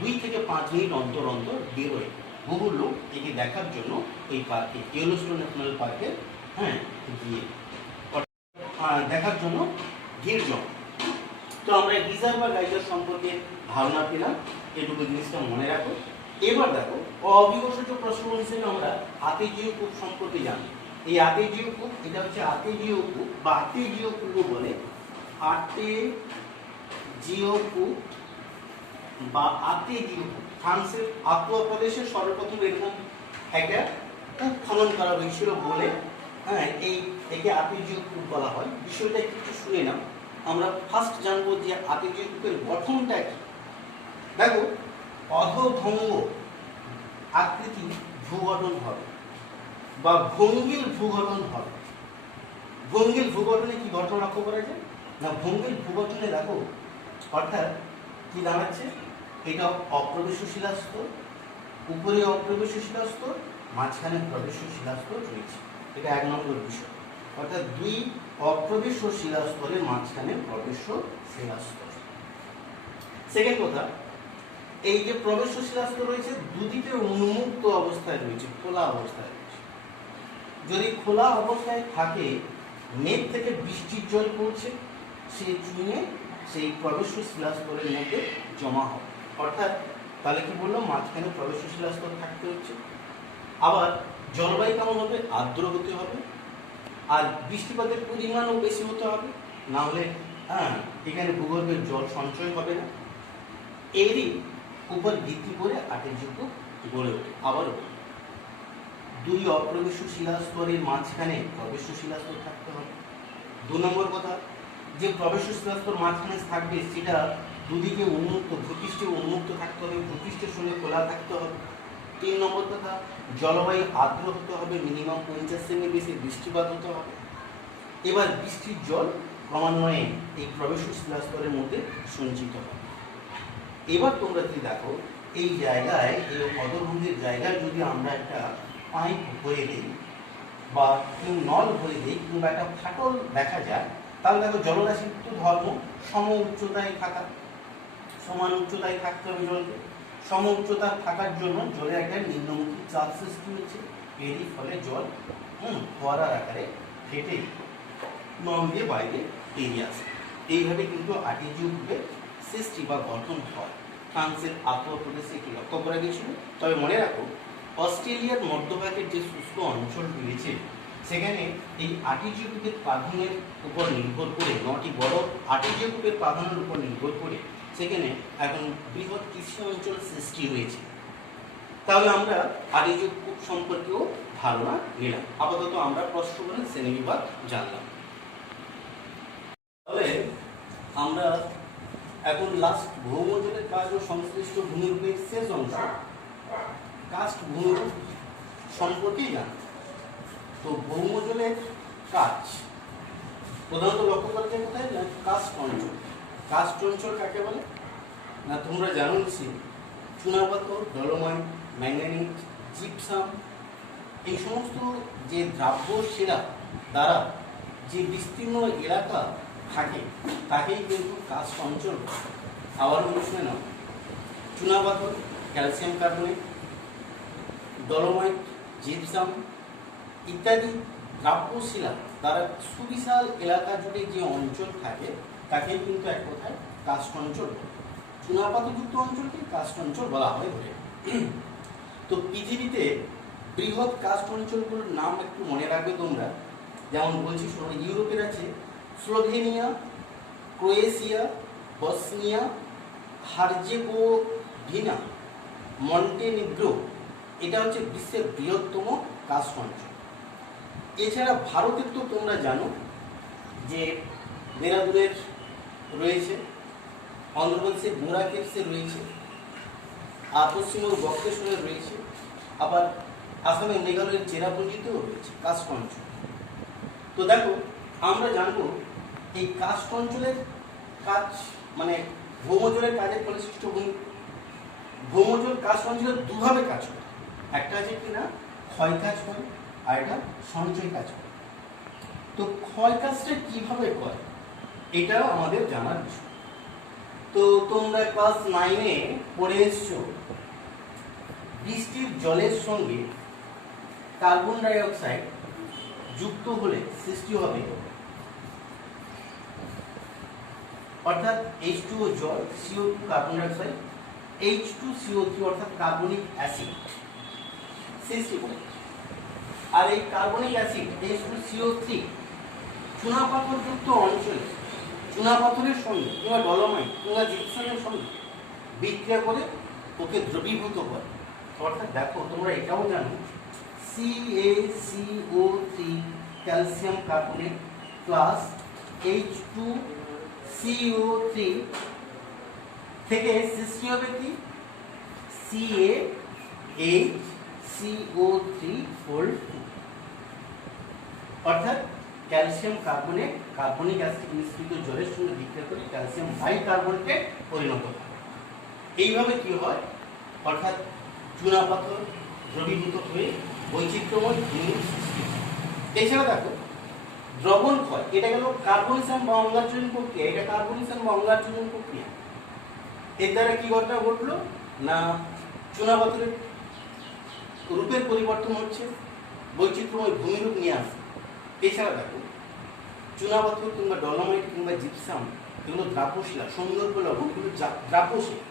2 থেকে 5 মিনিট অন্তর অন্তর বেরোয়। বহু লোক একে দেখার জন্য এই পার্কে, ইয়েলোস্টোন ন্যাশনাল পার্কে গিয়ে দেখার জন্য ভিড় জমে। তো আমরা গিজার বা গাইজার সম্পর্কে ধারণা পেলাম, এটুকু জিনিসটা মনে রাখো। এবার দেখো, অবিভাজ্য প্রস্রবণ হিসেবে আমরা আতেজীয় কূপ সম্পর্কে জানি। এই আতেজীয় কূপ, এটা হচ্ছে আতেজীয় কূপ বা আতেজীয় কূপ বলে। আতেজীয় কূপ বা আতেজীয় কূপ ফ্রান্সের আতুয়া প্রদেশে সর্বপ্রথম এরকম একটা কূপ খনন করা হয়েছিল বলে একে আতেজীয় কূপ বলা হয়। বিষয়টা কিছু শুনে নাও। আমরা ফার্স্ট জানবো যে আতেজীয় কূপের গঠনটা কি। দেখো, অধভঙ্গ আকৃতি ভূগঠন হবে বা ভঙ্গিল ভূগঠন হবে। ভঙ্গিল ভূগঠনে কি গঠন লক্ষ্য করা যায়? না ভঙ্গিল ভূগঠনে দেখো, অর্থাৎ কি দাঁড়াচ্ছে? এটা অপ্রবেশ্য শিলাস্তর, উপরে অপ্রবেশ্য শিলাস্তর, মাঝখানে প্রবেশ্য শিলাস্তর রয়েছে। এটা 1 নম্বর বিষয়, অর্থাৎ 2 অপ্রবেশ্য শিলাস্তরের মাঝখানে প্রবেশ্য শিলাস্তর। সেকেন্ড কথা, এই যে প্রবেশ্য শিলাস্তর রয়েছে দুদিকে উন্মুক্ত অবস্থায় রয়েছে, খোলা অবস্থায় রয়েছে। যদি খোলা অবস্থায় থাকে, মেঘ থেকে বৃষ্টির জল পড়ছে, সে চুইয়ে সেই প্রবেশ্য শিলাস্তরের মধ্যে জমা হবে। অর্থাৎ তাহলে কি বললাম, মাঝখানে প্রবেশ্য শিলাস্তর থাকতে হচ্ছে। আবার জলবায়ু কেমন হবে? আর্দ্র হতে হবে, আর বৃষ্টিপাতের পরিমাণও বেশি হতে হবে, না হলে এখানে ভূগর্ভের জল সঞ্চয় হবে না। এরই উপর ভিত্তি করে আতেজীয় কূপ গড়ে ওঠে। আবারও 2 অপ্রবেশ্য শিলাস্তরের মাঝখানে প্রবেশ্য শিলাস্তর থাকতে হবে। 2 নম্বর কথা, যে প্রবেশ্য শিলাস্তর মাঝখানে থাকবে সেটা দুদিকে উন্মুক্ত, ভূপৃষ্ঠে উন্মুক্ত থাকতে হবে, ভূপৃষ্ঠের সঙ্গে খোলা থাকতে হবে। 3 নম্বর কথা, জলবায়ু আর্দ্র হতে হবে, মিনিমাম 50 সেমি বেশি বৃষ্টিপাত হতে হবে। এবার বৃষ্টির জল ক্রমান্বয়ে এই প্রবেশ্য শিলাস্তরের মধ্যে সঞ্চিত হবে। এবার তোমরা যদি দেখো এই জায়গায়, এই অধর্ভঙ্গের জায়গায় যদি আমরা একটা পাইপ হয়ে দিই বা নল হয়ে দিই কিংবা একটা ফাটল দেখা যায়, তাহলে দেখো জলরাশির তো ধর্ম সম উচ্চতায় থাকা, সমান উচ্চতায় থাকতে হবে জলকে। সম উচ্চতা থাকার জন্য জলে একটা নিম্নমুখী চাপ সৃষ্টি হয়েছে, এরই ফলে জল ফোয়ারার আকারে ফেটে নল দিয়ে বাইরে বেরিয়ে আসে। এইভাবে কিন্তু আর্টেজিওর সৃষ্টি বা গঠন হয়। ফ্রান্সের আবহাওয়া প্রদেশে এটি লক্ষ্য করা গিয়েছিল। তবে মনে রাখো, অস্ট্রেলিয়ার মধ্যভাগের যে শুষ্ক অঞ্চল রয়েছে সেখানে এই আর্টেজিওর প্রাধান্যের উপর নির্ভর করে, 9টি বড় আর্টেজিওর প্রাধান্যের উপর নির্ভর করে সেখানে এখন বৃহৎ কৃষি অঞ্চল সৃষ্টি হয়েছে। তাহলে আমরা আর্টেজিও কূপ সম্পর্কেও ধারণা নিলাম। আপাতত আমরা প্রস্থভূমির শ্রেণীবিভাগ জানলাম। তাহলে আমরা এখন লাস্ট ভৌমজলের কাজ ও সংশ্লিষ্ট ভূমিরূপের শেষ অংশ কাস্ট ভূমিরূপ সম্পর্কেই জান। তো ভৌমজলের কাজ প্রধানত লক্ষ্য করা যায় কোথায় না, কাস্ট অঞ্চল। কাস্ট অঞ্চল কাকে বলে না, তোমরা জানো নিশ্চয়ই চুনাপাথর, ডলোমাইট, ম্যাঙ্গানিজ, জিপসাম, এই সমস্ত যে দ্রাব্য শিলা দ্বারা যে বিস্তীর্ণ এলাকা থাকে তাকেই কিন্তু কাস্ট অঞ্চল। আবারও শুনে নাও, চুনাপাথর, ক্যালসিয়াম কার্বনেট, ডলোমাইট, জিপসাম ইত্যাদি দ্রাব্য শিলা দ্বারা সুবিশাল এলাকা জুড়ে যে অঞ্চল থাকে তাকেই কিন্তু এক কথায় কাস্ট অঞ্চল। চুনাপাথরযুক্ত অঞ্চলকে কাস্ট অঞ্চল বলা হয় ধরে। তো পৃথিবীতে বৃহৎ কাস্ট অঞ্চলগুলোর নাম একটু মনে রাখবে তোমরা। যেমন বলছি শোনো, ইউরোপের আছে Slovenia, Croatia, Bosnia, Herzegovina, Montenegro. এটা হচ্ছে বিশ্বের বৃহত্তম কাস্ট অঞ্চল। এছাড়া ভারতের তো তোমরা জানো যে দেরাদুনের রয়েছে, অন্ধ্রপ্রদেশের বোরা কেভসে রয়েছে, আর পশ্চিমবঙ্গ বক্রেশ্বরে রয়েছে, আবার আসামের মেঘালয়ের চেরাপুঞ্জিতেও রয়েছে কাস্ট অঞ্চল। তো দেখো, আমরা জানবো এই কাস্ট অঞ্চলের কাজ মানে ভৌমজলের কাজের পরিশিষ্ট ভূমি। ভৌমজল কাস্ট অঞ্চলের দুভাবে কাজ করে, একটা আছে কিনা ক্ষয় কাজ করে আর এটা সঞ্চয় কাজ করে। তো ক্ষয় কাজটা কিভাবে করে এটাও আমাদের জানার বিষয়। তো তোমরা ক্লাস 9-এ পড়ে এসছো বৃষ্টির জলের সঙ্গে কার্বন ডাই অক্সাইড যুক্ত হলে সৃষ্টি হবে, অর্থাৎ H2O জল, CO2 carbon die oxide, H2CO3 অর্থাৎ কার্বনিক অ্যাসিড সৃষ্টি করে। আর এই কার্বনিক অ্যাসিড H2CO3 চুনাপাথরযুক্ত অঞ্চলে চুনাপাথরের সঙ্গে কিংবা ডলোমাইট কিংবা জিপসামের সঙ্গে বিক্রিয়া করে ওকে দ্রবীভূত করে। অর্থাৎ দেখো, তোমরা এটাও জানো CaCO3 calcium carbonate plus H2CO3 থেকে সৃষ্টি হবে কি CaHCO3 অর্থাৎ ক্যালসিয়াম কার্বনেট কার্বনিক অ্যাসিড মিশ্রিত জলের সঙ্গে বিক্রিয়া করে ক্যালসিয়াম বাইকার্বনেটে পরিণত হয়। এইভাবে কি হয়, অর্থাৎ চুনাপাথর দ্রবীভূত হয়ে বৈচিত্র্যময় ভূমির সৃষ্টি হয়। এছাড়া দেখো দ্রবণ ক্ষয়, এটা গেল কার্বনিশন বা অম্লারচরণ প্রক্রিয়া। এটা কার্বনিশন বা অম্লারচরণ প্রক্রিয়া। এর দ্বারা কি ঘটনা ঘটলো না, চুনাপাথরের রূপের পরিবর্তন হচ্ছে, বৈচিত্র্যময় ভূমিরূপ নিয়ে আসে। এছাড়া দেখো চুনাপাথর কিংবা ডলোমাইট কিংবা জিপসাম এগুলো দ্রাব্যশিলা, সৌন্দর্য লবণ কিন্তু দ্রাব্যশিলা।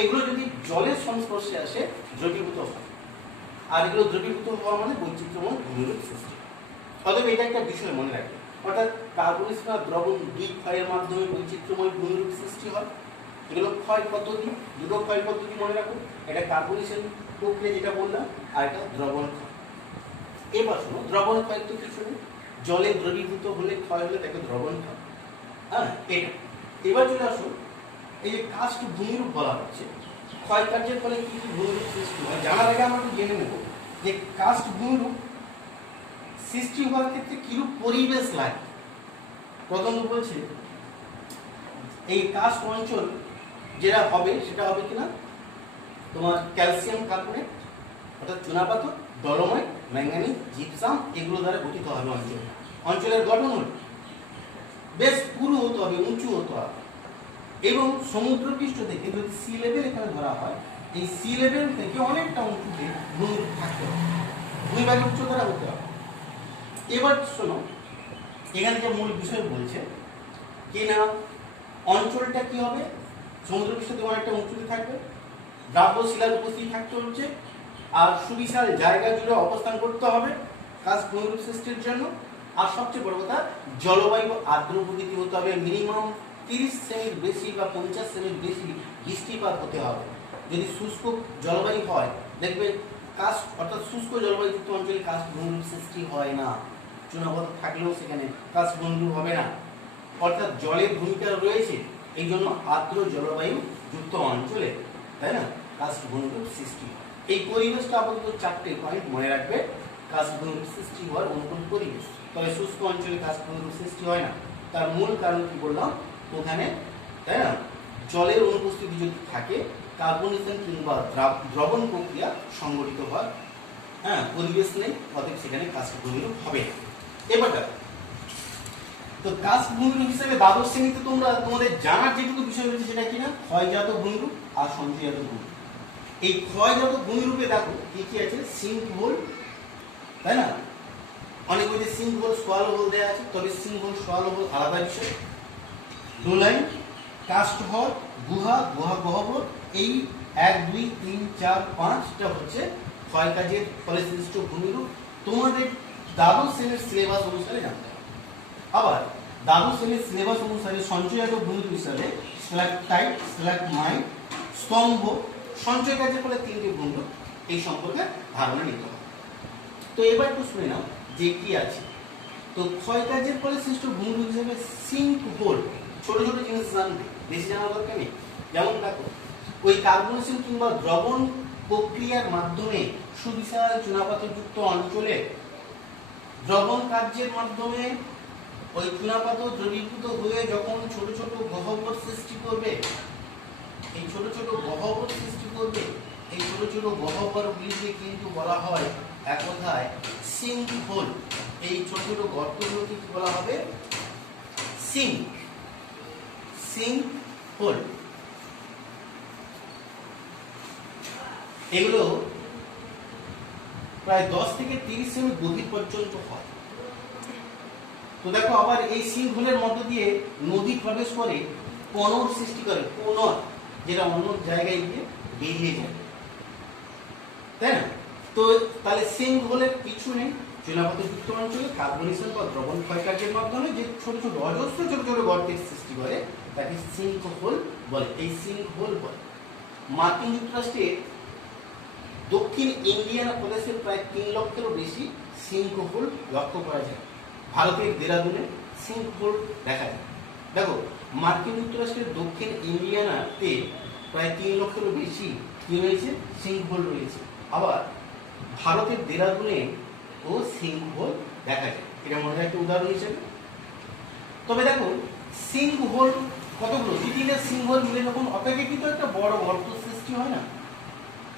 এগুলো যদি জলের সংস্পর্শে আসে দ্রবীভূত হয়, আর এগুলো দ্রবীভূত হওয়া মানে বৈচিত্র্যময় ভূমিরূপ সৃষ্টি। অতএব এটা একটা বিষয় মনে রাখবে, অর্থাৎ কার্বনিশন আর দ্রবণ দুই ক্ষয়ের মাধ্যমে বৈচিত্র্যময় ভূমিরূপ সৃষ্টি হয়। এগুলো ক্ষয় পদ্ধতি, দুটো ক্ষয় পদ্ধতি মনে রাখো, এটা কার্বনিশন প্রক্রিয়া যেটা বললাম, আর এটা দ্রবণ ক্ষয়। এবার শোনো, দ্রবণ ক্ষয় তো কিছু নেই, জলে দ্রবীভূত হলে ক্ষয় হলে তাকে দ্রবণ ক্ষয়। হ্যাঁ এটা। এবার চলে আসুন, এই যে কাস্ট ভূমিরূপ বলা হচ্ছে, ক্ষয় কার্যের ফলে কি কি ভূমিরূপ সৃষ্টি হয় জানার আগে আমরা একটু জেনে নেব যে কাস্ট ভূমিরূপ সৃষ্টি হওয়ার ক্ষেত্রে কিরূপ পরিবেশ লাগে। প্রথম বলছে এই কাস্ট অঞ্চল যেটা হবে সেটা হবে কিনা তোমার ক্যালসিয়াম কার্বনেট অর্থাৎ চুনাপাথর, ডলোমাইট, ম্যাঙ্গানিজ, জিপসাম এগুলো দ্বারা গঠিত হবে অঞ্চল। অঞ্চলের গঠন হল বেশ পুরু হতে হবে, উঁচু হতে হবে এবং সমুদ্রপৃষ্ঠ থেকে যদি সি লেভেল এখানে ধরা হয়, এই সি লেভেল থেকে অনেকটা উঁচুতে ভূমিরূপ থাকতে হবে, ভূমিভাগের উচ্চতারা হতে হবে। এবার শোনো, এখানে যে মূল বিষয় বলছে কি না অঞ্চলটা কি হবে, সমুদ্রপৃষ্ঠ থেকে অনেকটা উঁচুতে থাকবে, দ্রাব্য শিলার উপস্থিত থাকতে হচ্ছে, আর সুবিশাল জায়গা জুড়ে অবস্থান করতে হবে কাস্ট ভূমিরূপ সৃষ্টির জন্য। আর সবচেয়ে বড় কথা জলবায়ু আর্দ্র প্রকৃতি হতে হবে, মিনিমাম 30 সেমির বেশি বা 50 সেমির বেশি বৃষ্টিপাত হতে হবে। যদি শুষ্ক জলবায়ু হয় দেখবে কাস্ট অর্থাৎ শুষ্ক জলবায়ুযুক্ত অঞ্চলে কাস্ট ভূমিরূপ সৃষ্টি হয় না, চুনাপাথর থাকলেও সেখানে কাস্ট ভূমিরূপ হবে না। অর্থাৎ জলের ভূমিকা রয়েছে, এই জন্য আর্দ্র জলবায়ু যুক্ত অঞ্চলে তাই না কাস্ট ভূমিরূপ সৃষ্টি হয়। এই পরিবেশটা আপাতত 4টে পয়েন্ট মনে রাখবে। কাস্ট ভূমিরূপ সৃষ্টি হওয়ার অনুকূল পরিবেশ, তবে শুষ্ক অঞ্চলে কাস্ট ভূমিরূপ সৃষ্টি হয় না। তার মূল কারণ কি বললাম, ওখানে তাই না জলের অনুপস্থিতি যদি থাকে, কার্বনিশন কিংবা দ্রবণ প্রক্রিয়া সংঘটিত হওয়ার পরিবেশ নেই, অতএব সেখানে কাস্ট ভূমিরূপ হবে না। এবার দেখো তো কাস্ট ভূমিরূপ হিসেবে দ্বাদশ শ্রেণীতে তোমাদের জানার যেটুকু বিষয় রয়েছে সেটা কি না ক্ষয়জাত ভূমিরূপ আর সঞ্চয়জাত ভূমিরূপ। এই ক্ষয়জাত ভূমিরূপে দেখো কি কি আছে, সিঙ্ক হোল তাই না, অনেক ওই যে সিঙ্ক হোল সোয়ালো হোল দেওয়া আছে, তবে সিঙ্ক হোল সোয়ালো হোল আলাদা বিষয়। ডোলাইন, কাস্ট হল, গুহা গহ্বর, এই 1 2 3 4 5টা হচ্ছে ক্ষয়কাজের ফলে সৃষ্ট ভূমিরূপ। তোমাদের দ্বাদশ শ্রেণীর সিলেবাস অনুসারে জানতে হবে। আবার দ্বাদশ শ্রেণীর সিলেবাস অনুসারে সঞ্চয়জাত ভূমিরূপ হিসাবে স্ট্যালাকটাইট, স্ট্যালাকমাইট, স্তম্ভ, সঞ্চয় কাজের ফলে 3টি ভূমিরূপ, এই সম্পর্কে ধারণা নিতে হবে। তো এবার একটু শুনে নাও যে কি আছে। তো ক্ষয় কাজের ফলে সৃষ্ট ভূমিরূপ হিসেবে সিঙ্ক হোল, ছোট ছোট জিনিস জানবে, বেশি জানার দরকার নেই। যেমন দেখো ওই কার্বনেশন কিংবা দ্রবণ প্রক্রিয়ার মাধ্যমে সুবিশাল চুনাপাথরযুক্ত অঞ্চলে দ্রবণ কার্যের মাধ্যমে ওই চুনাপাথর দ্রবীভূত হয়ে যখন ছোট ছোট গহ্বর সৃষ্টি করবে, এই ছোট ছোট গহ্বর সৃষ্টি করবে, এই ছোট ছোট গহ্বরগুলিকে কিন্তু বলা হয় এক কথায় সিঙ্ক হোল। এই ছোট ছোট গর্তগুলোকে কি বলা হবে, সিঙ্ক হোল। এগুলো প্রায় 10 থেকে 30 সেমি গভীর পর্যন্ত হয়। তো দেখো আবার এই সিঙ্ক হোলের মধ্য দিয়ে নদী প্রবেশ করে কোনর সৃষ্টি করে, কোনর যেটা অন্য জায়গায় গিয়ে বেরিয়ে যায় তাই না। তো তাহলে সিঙ্ক হোলের কিছু নেই, চুনাপাথরযুক্ত অঞ্চলে কার্বনেশন বা দ্রবণ ক্ষয়কার্যের মাধ্যমে যে ছোট ছোট অজস্র ছোট ছোট গর্তের সৃষ্টি করে তাকে সিঙ্ক হোল বলে। এই সিঙ্ক হোল বলে মার্কিন যুক্তরাষ্ট্রের দক্ষিণ ইন্ডিয়ানা প্রদেশের প্রায় 3 লক্ষেরও বেশি সিঙ্ক হোল লক্ষ্য করা যায়। ভারতের দেরাদুনে সিঙ্ক হোল দেখা যায়। দেখো মার্কিন যুক্তরাষ্ট্রের দক্ষিণ ইন্ডিয়ানাতে প্রায় 3 লক্ষেরও বেশি কি রয়েছে, সিঙ্ক হোল রয়েছে। আবার ভারতের দেরাদুনে ও সিঙ্ক হোল দেখা যায়, এটা মনে রাখতে উদাহরণ হিসেবে। তবে দেখো সিঙ্ক হোল কতগুলো, 2-3টা সিঙ্ক হোল মিলে যখন অপেক্ষাকৃত একটা বড় গর্ত সৃষ্টি হয় না,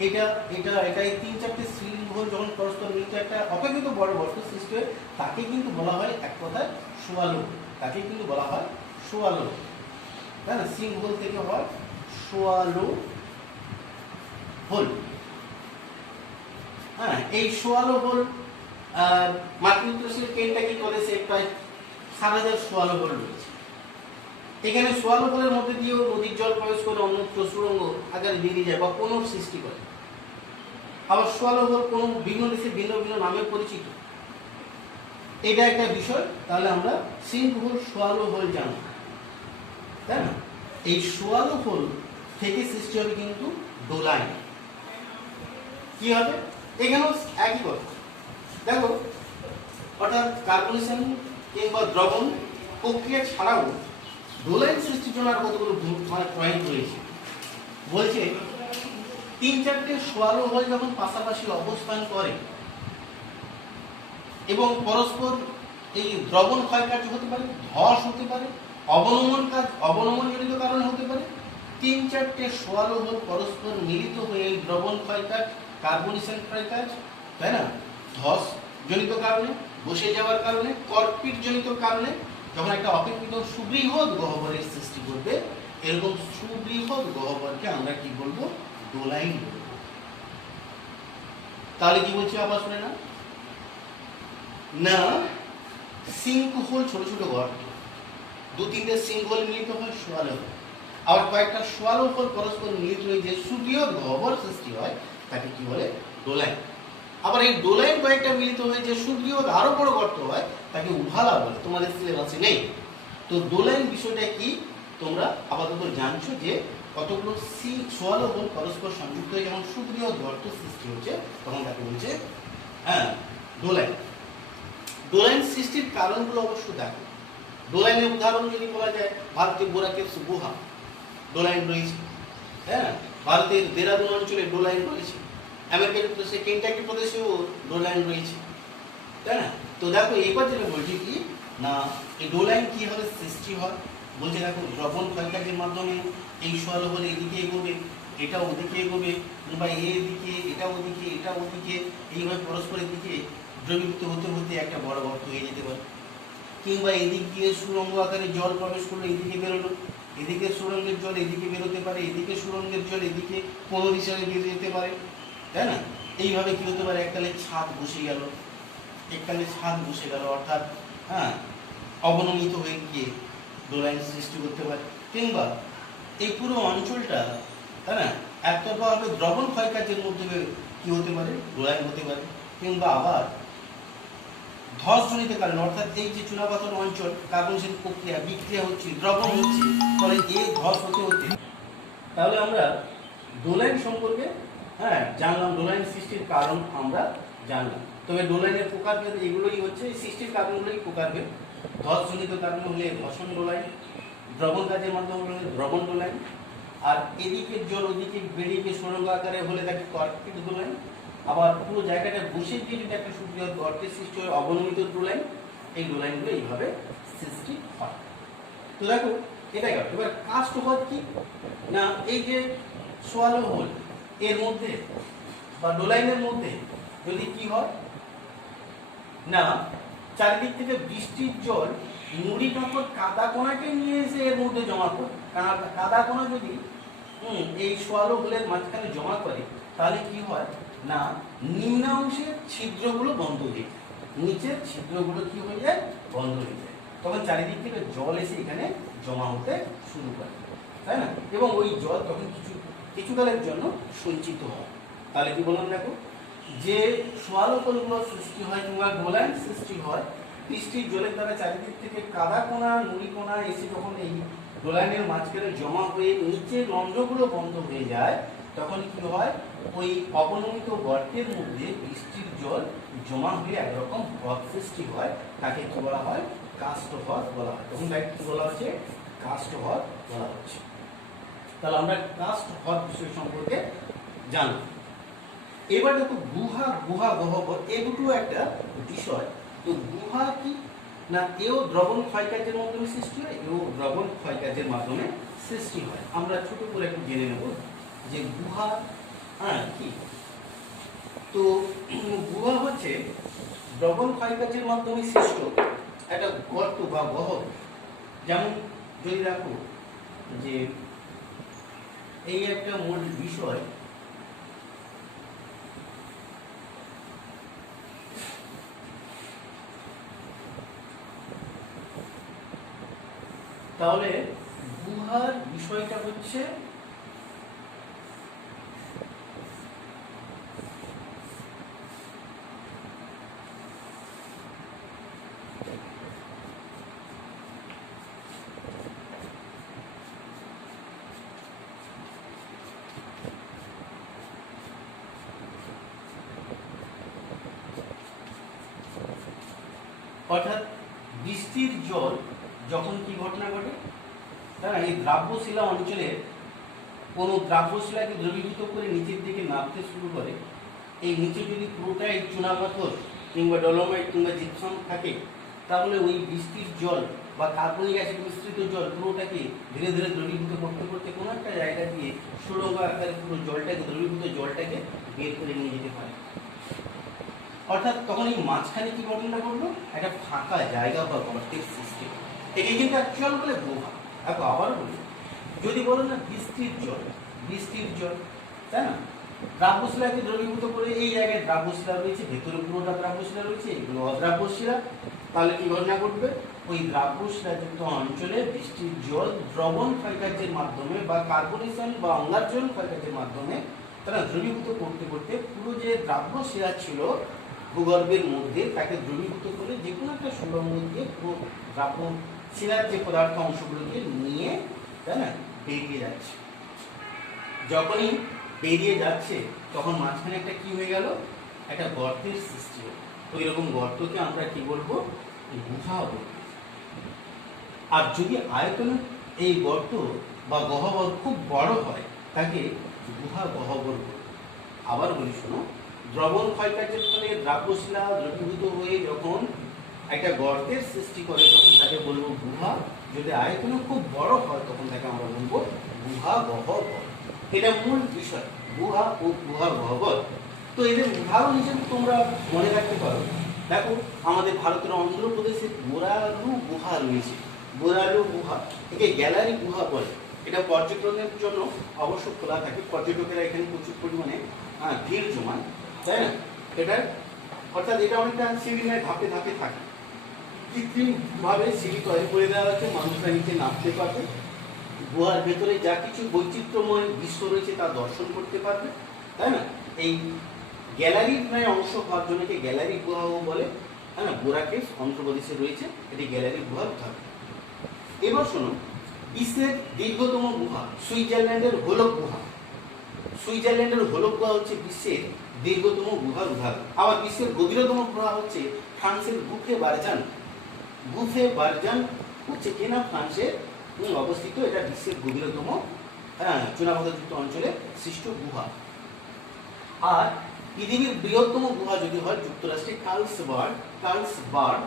এটা এটা এটা এই 3-4টে সিঙ্ক হোল যখন পরস্পর মিলিত একটা অপেক্ষাকৃত বড় গর্ত সৃষ্টি হয়, তাকে কিন্তু বলা হয় এক কথায় সোয়ালো, তাকে কিন্তু বলা হয় সোয়ালো তাই না। সিঙ্ক হোল থেকে হয় সোয়ালো হোল। হ্যাঁ, এই সোয়ালো হোল মার্কিন যুক্তরাষ্ট্রের কেন্টাকি প্রদেশে প্রায় 7,000 সোয়ালো হোল রয়েছে। এখানে সোয়ালো হোলের মধ্যে দিয়েও নদীর জল প্রবেশ করে অন্যত্র সুড়ঙ্গ আকারে বেরিয়ে যায় বা কোনর সৃষ্টি করে। আবার সোয়ালো হোল কোন বিভিন্ন দেশে ভিন্ন ভিন্ন নামে পরিচিত, এটা একটা বিষয়। তাহলে আমরা সিঙ্ক হোল, সোয়ালো হোল জানি তাই না। এই সোয়ালো হোল থেকে সৃষ্টি হবে কিন্তু ডোলাইন। কি হবে, এখানেও একই কথা। দেখো অর্থাৎ কার্বনেশন কিংবা দ্রবণ প্রক্রিয়া ছাড়াও দোলাইন সৃষ্টির জন্য আর কতগুলো পয়েন্ট রয়েছে। বলছে 3-4টে সোয়ালো হল যখন পাশাপাশি অবস্থান করে এবং পরস্পর এই দ্রবণ ক্ষয়কার্য হতে পারে, ধস হতে পারে, অবনমনজনিত কারণে হতে পারে। 3-4টে সোয়ালো হল পরস্পর মিলিত হয়ে এই দ্রবণ ক্ষয়কাজ, কার্বনেশন ক্ষয়কাজ, তাই না, ধস জনিত কারণে, বসে যাওয়ার কারণে, কর্কপিট জনিত কারণে যখন একটা অপেক্ষিত সুবৃহৎ গহ্বরের সৃষ্টি করবে, এরকম সুবৃহৎ গহ্বরকে আমরা কি বলবো? দোলাইন বলবো। তাহলে কি বলছি আবার শুনে না, না সিঙ্ক হোল ছোট ছোট গর্ত, 2-3টে সিঙ্ক হোল মিলিত হয় সোয়ালো, আবার কয়েকটা সোয়ালো হোল পরস্পর মিলিত হয়ে যে সুবৃহৎ গহ্বর সৃষ্টি হয় তাকে কি বলে? দোলাইন। আবার এই দোলাইন কয়েকটা মিলিত হয়ে যে সুবৃহৎ আরো বড় গর্ত হয় তাকে উভালা বলে, তোমাদের সিলেবাসে নেই। তো দোলাইন বিষয়টা কি তোমরা আপাতত জানছো যে কতগুলো সোয়ালো হোল পরস্পর সংযুক্ত হয়ে যখন সুবৃহৎ গর্ত সৃষ্টি হচ্ছে তখন তাকে বলছে দোলাইন। দোলাইন সৃষ্টির কারণগুলো অবশ্য দেখো। দোলাইনের উদাহরণ যদি বলা যায়, ভারতের বোরাকের গুহা দোলাইন রয়েছে, হ্যাঁ, ভারতের দেরাদুন অঞ্চলে দোলাইন রয়েছে, আমেরিকা যুক্তরাষ্ট্রের কেন্টাকি প্রদেশেও দোলাইন রয়েছে, তাই না। তো দেখো এবার যেটা বলছি কি না, এই দোলাইন কিভাবে সৃষ্টি হয় বলছে, দেখো দ্রবণ ক্ষয়কার্যের মাধ্যমে এই সোয়ালো হলে এদিকে এগোবে, এটা ওদিকে এগোবে, বা এদিকে এটা ওদিকে, এটা ওদিকে, এইভাবে পরস্পরের দিকে দ্রবীভূত হতে হতে একটা বড় গর্ত হয়ে যেতে পারে। কিংবা এদিক দিয়ে সুরঙ্গ আকারে জল প্রবেশ করলো, এদিকে বেরোলো, এদিকে সুরঙ্গের জল এদিকে বেরোতে পারে, এদিকে সুরঙ্গের জল এদিকে কোন হিসাবে বেরিয়ে যেতে পারে, তাই না। এইভাবে কি হতে পারে, এককালে ছাদ বসে গেল, এককালে ছাদ বসে গেল, অর্থাৎ অবনমিত হয়ে গিয়ে দোলাইন সৃষ্টি করতে পারে। কিংবা এই পুরো অঞ্চলটা, তাই না, একতরফাভাবে দ্রবণ ক্ষয়কার্যের মধ্যে কি হতে পারে, দোলাইন হতে পারে। কিংবা আবার ধসজনিত কারণে, অর্থাৎ এই যে চুনাপাথর অঞ্চল, কার্বনেশন প্রক্রিয়া, বিক্রিয়া হচ্ছে, দ্রবণ হচ্ছে, ফলে এই ধস হতে হতে, তাহলে আমরা দোলাইন সম্পর্কে জানলাম, দোলাইন সৃষ্টির কারণ আমরা জানলাম। তবে দোলাইনের প্রকারভেদ এগুলোই হচ্ছে, সৃষ্টির কারণগুলোই প্রকারভেদ। ধসজনিত কারণ হলে ধসন দোলাইন, দ্রবণ কাজের মাধ্যমে হলে দ্রবণ দোলাইন, আর এদিকে জল ওদিকে বেরিয়ে গিয়ে সুরঙ্গ আকারে হলে তাকে কর্কপিট দোলাইন। আবার পুরো জায়গাটা বসে গিয়ে যদি একটা সুবৃহৎ গর্তের সৃষ্টি হয়, অবনমিত দোলাইন, এই দোলাইনগুলো এইভাবে সৃষ্টি হয়। তো দেখো এটাই গেল। এবার কাস্ট হল কি না, এই যে সোয়ালো হোল এর মধ্যে বা দোলাইনের মধ্যে যদি কি হয় না, চারিদিক থেকে বৃষ্টির জল নুড়ি কাপড় কাদা কোনাকে নিয়ে এসে এর মধ্যে জমা করে, কারণ কাদা কোনা যদি এই সোয়ালো হোলের মাঝখানে জমা করে তাহলে কি হয় না, নিম্নাংশের ছিদ্রগুলো বন্ধ হয়ে যায়, নিচের ছিদ্রগুলো কি হয়ে যায়, বন্ধ হয়ে যায়। তখন চারিদিক থেকে জল এসে এখানে জমা হতে শুরু করে, তাই না। এবং ওই জল তখন কিছুকালের জন্য সঞ্চিত হয়। তাহলে কি বললাম, দেখো যে সোয়ালো হোলগুলো সৃষ্টি হয় কিংবা দোলাইন সৃষ্টি হয়, বৃষ্টির জলের দ্বারা চারিদিক থেকে কাদা কোনা, নুড়ি কোনা এসে যখন এই দোলাইনের মাঝখানে জমা হয়ে নিচের রন্ধ্রগুলো বন্ধ হয়ে যায়, তখন কি হয়, ওই অবনমিত গর্তের মধ্যে বৃষ্টির জল জমা হয়ে একরকম হ্রদ সৃষ্টি হয়, তাকে কি বলা হয়, কাস্ট হ্রদ বলা হয়। তখন তাকে কি বলা হচ্ছে, কাস্ট হ্রদ বলা হচ্ছে। তাহলে আমরা কাস্ট হ্রদ বিষয় সম্পর্কে জানব। এবার দেখো গুহা, গুহা গহ্বর, এই দুটো একটা বিষয়। তো গুহা কি না, এও দ্রবণ ক্ষয়কার্যের মাধ্যমে সৃষ্টি হয়, এও দ্রবণ ক্ষয়কার্যের মাধ্যমে সৃষ্টি হয়। আমরা ছোট করে একটু জেনে নেব যে গুহা কি। তো গুহা হচ্ছে দ্রবণ ক্ষয়কার্যের মাধ্যমে সৃষ্ট একটা গর্ত বা গহ্বর। যেমন যদি দেখো যে এই একটা মূল বিষয়, তাহলে গুহার বিষয়টা হচ্ছে অর্থাৎ বৃষ্টির জল যখন কি ঘটনা ঘটে, হ্যাঁ, এই দ্রাব্যশিলা অঞ্চলে কোনো দ্রাব্যশিলাকে দ্রবীভূত করে নিচের দিকে নামতে শুরু করে, এই নিচে যদি পুরোটাই চুনাপাথর কিংবা ডলোমাইট কিংবা জিপসাম থাকে, তাহলে ওই বৃষ্টির জল বা কার্বনিক অ্যাসিড মিশ্রিত জল পুরোটাকে ধীরে ধীরে দ্রবীভূত করতে করতে কোনো একটা জায়গা দিয়ে সুড়ঙ্গ আকারে পুরো জলটাকে, দ্রবীভূত জলটাকে বের করে নিয়ে যেতে পারে। অর্থাৎ তখন এই মাঝখানে কি ঘটনা ঘটলো, একটা ফাঁকা জায়গা বা গর্তের সৃষ্টি। একে কিন্তু অ্যাকচুয়াল বলে গুহা। এখন আবার বলি, যদি বলো না বৃষ্টির জল, তাই না, দ্রাব্যশিলাকে দ্রবীভূত করে এই জায়গায় দ্রাব্যশিলা রয়েছে, ভেতরে পুরোটা দ্রাব্যশিলা রয়েছে, এগুলো অদ্রাব্যশিলা, তাহলে কি ঘটনা ঘটবে, ওই দ্রাব্যশিলাযুক্ত অঞ্চলে বৃষ্টির জল দ্রবণ ক্ষয়কার্যের মাধ্যমে বা কার্বনেশন বা অম্লারজন ক্ষয়কার্যের মাধ্যমে তারা দ্রবীভূত করতে করতে পুরো যে দ্রাব্যশিলা ছিল ভূগর্ভের মধ্যে তাকে দ্রবীভূত করে যে কোনো একটা সুড়ঙ্গ দিয়ে পুরো দ্রাব্যশিলার যে পদার্থ অংশগুলোকে নিয়ে, তাই না, বেরিয়ে যাচ্ছে। যখনই বেরিয়ে যাচ্ছে তখন মাঝখানে একটা কি হয়ে গেল, একটা গর্তের সৃষ্টি হলো। তো এরকম গর্তকে আমরা কি বলবো, গুহা বলবো। আর যদি আয়তনে এই গর্ত বা গহ্বর খুব বড় হয় তাকে গুহা গহ্বর বলবো। আবার বলি শোনো, দ্রবণ ক্ষয়কার্যের ফলে দ্রাব্যশিলা দ্রবীভূত হয়ে যখন একটা গর্তের সৃষ্টি করে তখন তাকে বলবো গুহা। যদি আয়তনে খুব বড় হয় তখন তাকে আমরা বলবো গুহা গহ্বর। এটা মূল বিষয়, গুহা ও গুহা গহ্বর। তো এদের উদাহরণ হিসেবে তোমরা মনে রাখতে পারো, দেখো আমাদের ভারতের অন্ধ্রপ্রদেশে বোরালু গুহা রয়েছে। বোরালু গুহা, একে গ্যালারি গুহা বলে। এটা পর্যটনের জন্য অবশ্য খোলা থাকে, পর্যটকেরা এখানে প্রচুর পরিমাণে ভিড় জমান, তাই না। এটা অর্থাৎ এটা অনেকটা সিঁড়ি ধাপে ধাপে থাকে, কৃত্রিমভাবে সিঁড়ি তৈরি করে দেওয়া হচ্ছে, মানুষরা নিচে নামতে পারবে, গুহার ভেতরে যা কিছু বৈচিত্র্যময় দৃশ্য রয়েছে তা দর্শন করতে পারবে, তাই না। এই গ্যালারির প্রায় অংশ হওয়ার জন্য গ্যালারি গুহাও বলে, হ্যাঁ, বোরা কেভস অন্ধ্রপ্রদেশে রয়েছে, এটি গ্যালারি গুহার উদাহরণ। এবার শোনো, বিশ্বের দীর্ঘতম গুহা সুইজারল্যান্ডের হোলক গুহা। সুইজারল্যান্ডের হোলক গুহা হচ্ছে বিশ্বের দীর্ঘতম গুহার উদাহরণ। আবার বিশ্বের গভীরতম গুহা হচ্ছে ফ্রান্সের গুফে বারজান। গুফে বারজান হচ্ছে কিনা ফ্রান্সের অবস্থিত, এটা বিশ্বের গভীরতম চুনাপাথরযুক্ত অঞ্চলে সৃষ্ট গুহা। আর পৃথিবীর বৃহত্তম গুহা যদি হয় যুক্তরাষ্ট্রের কার্লসবার্গ,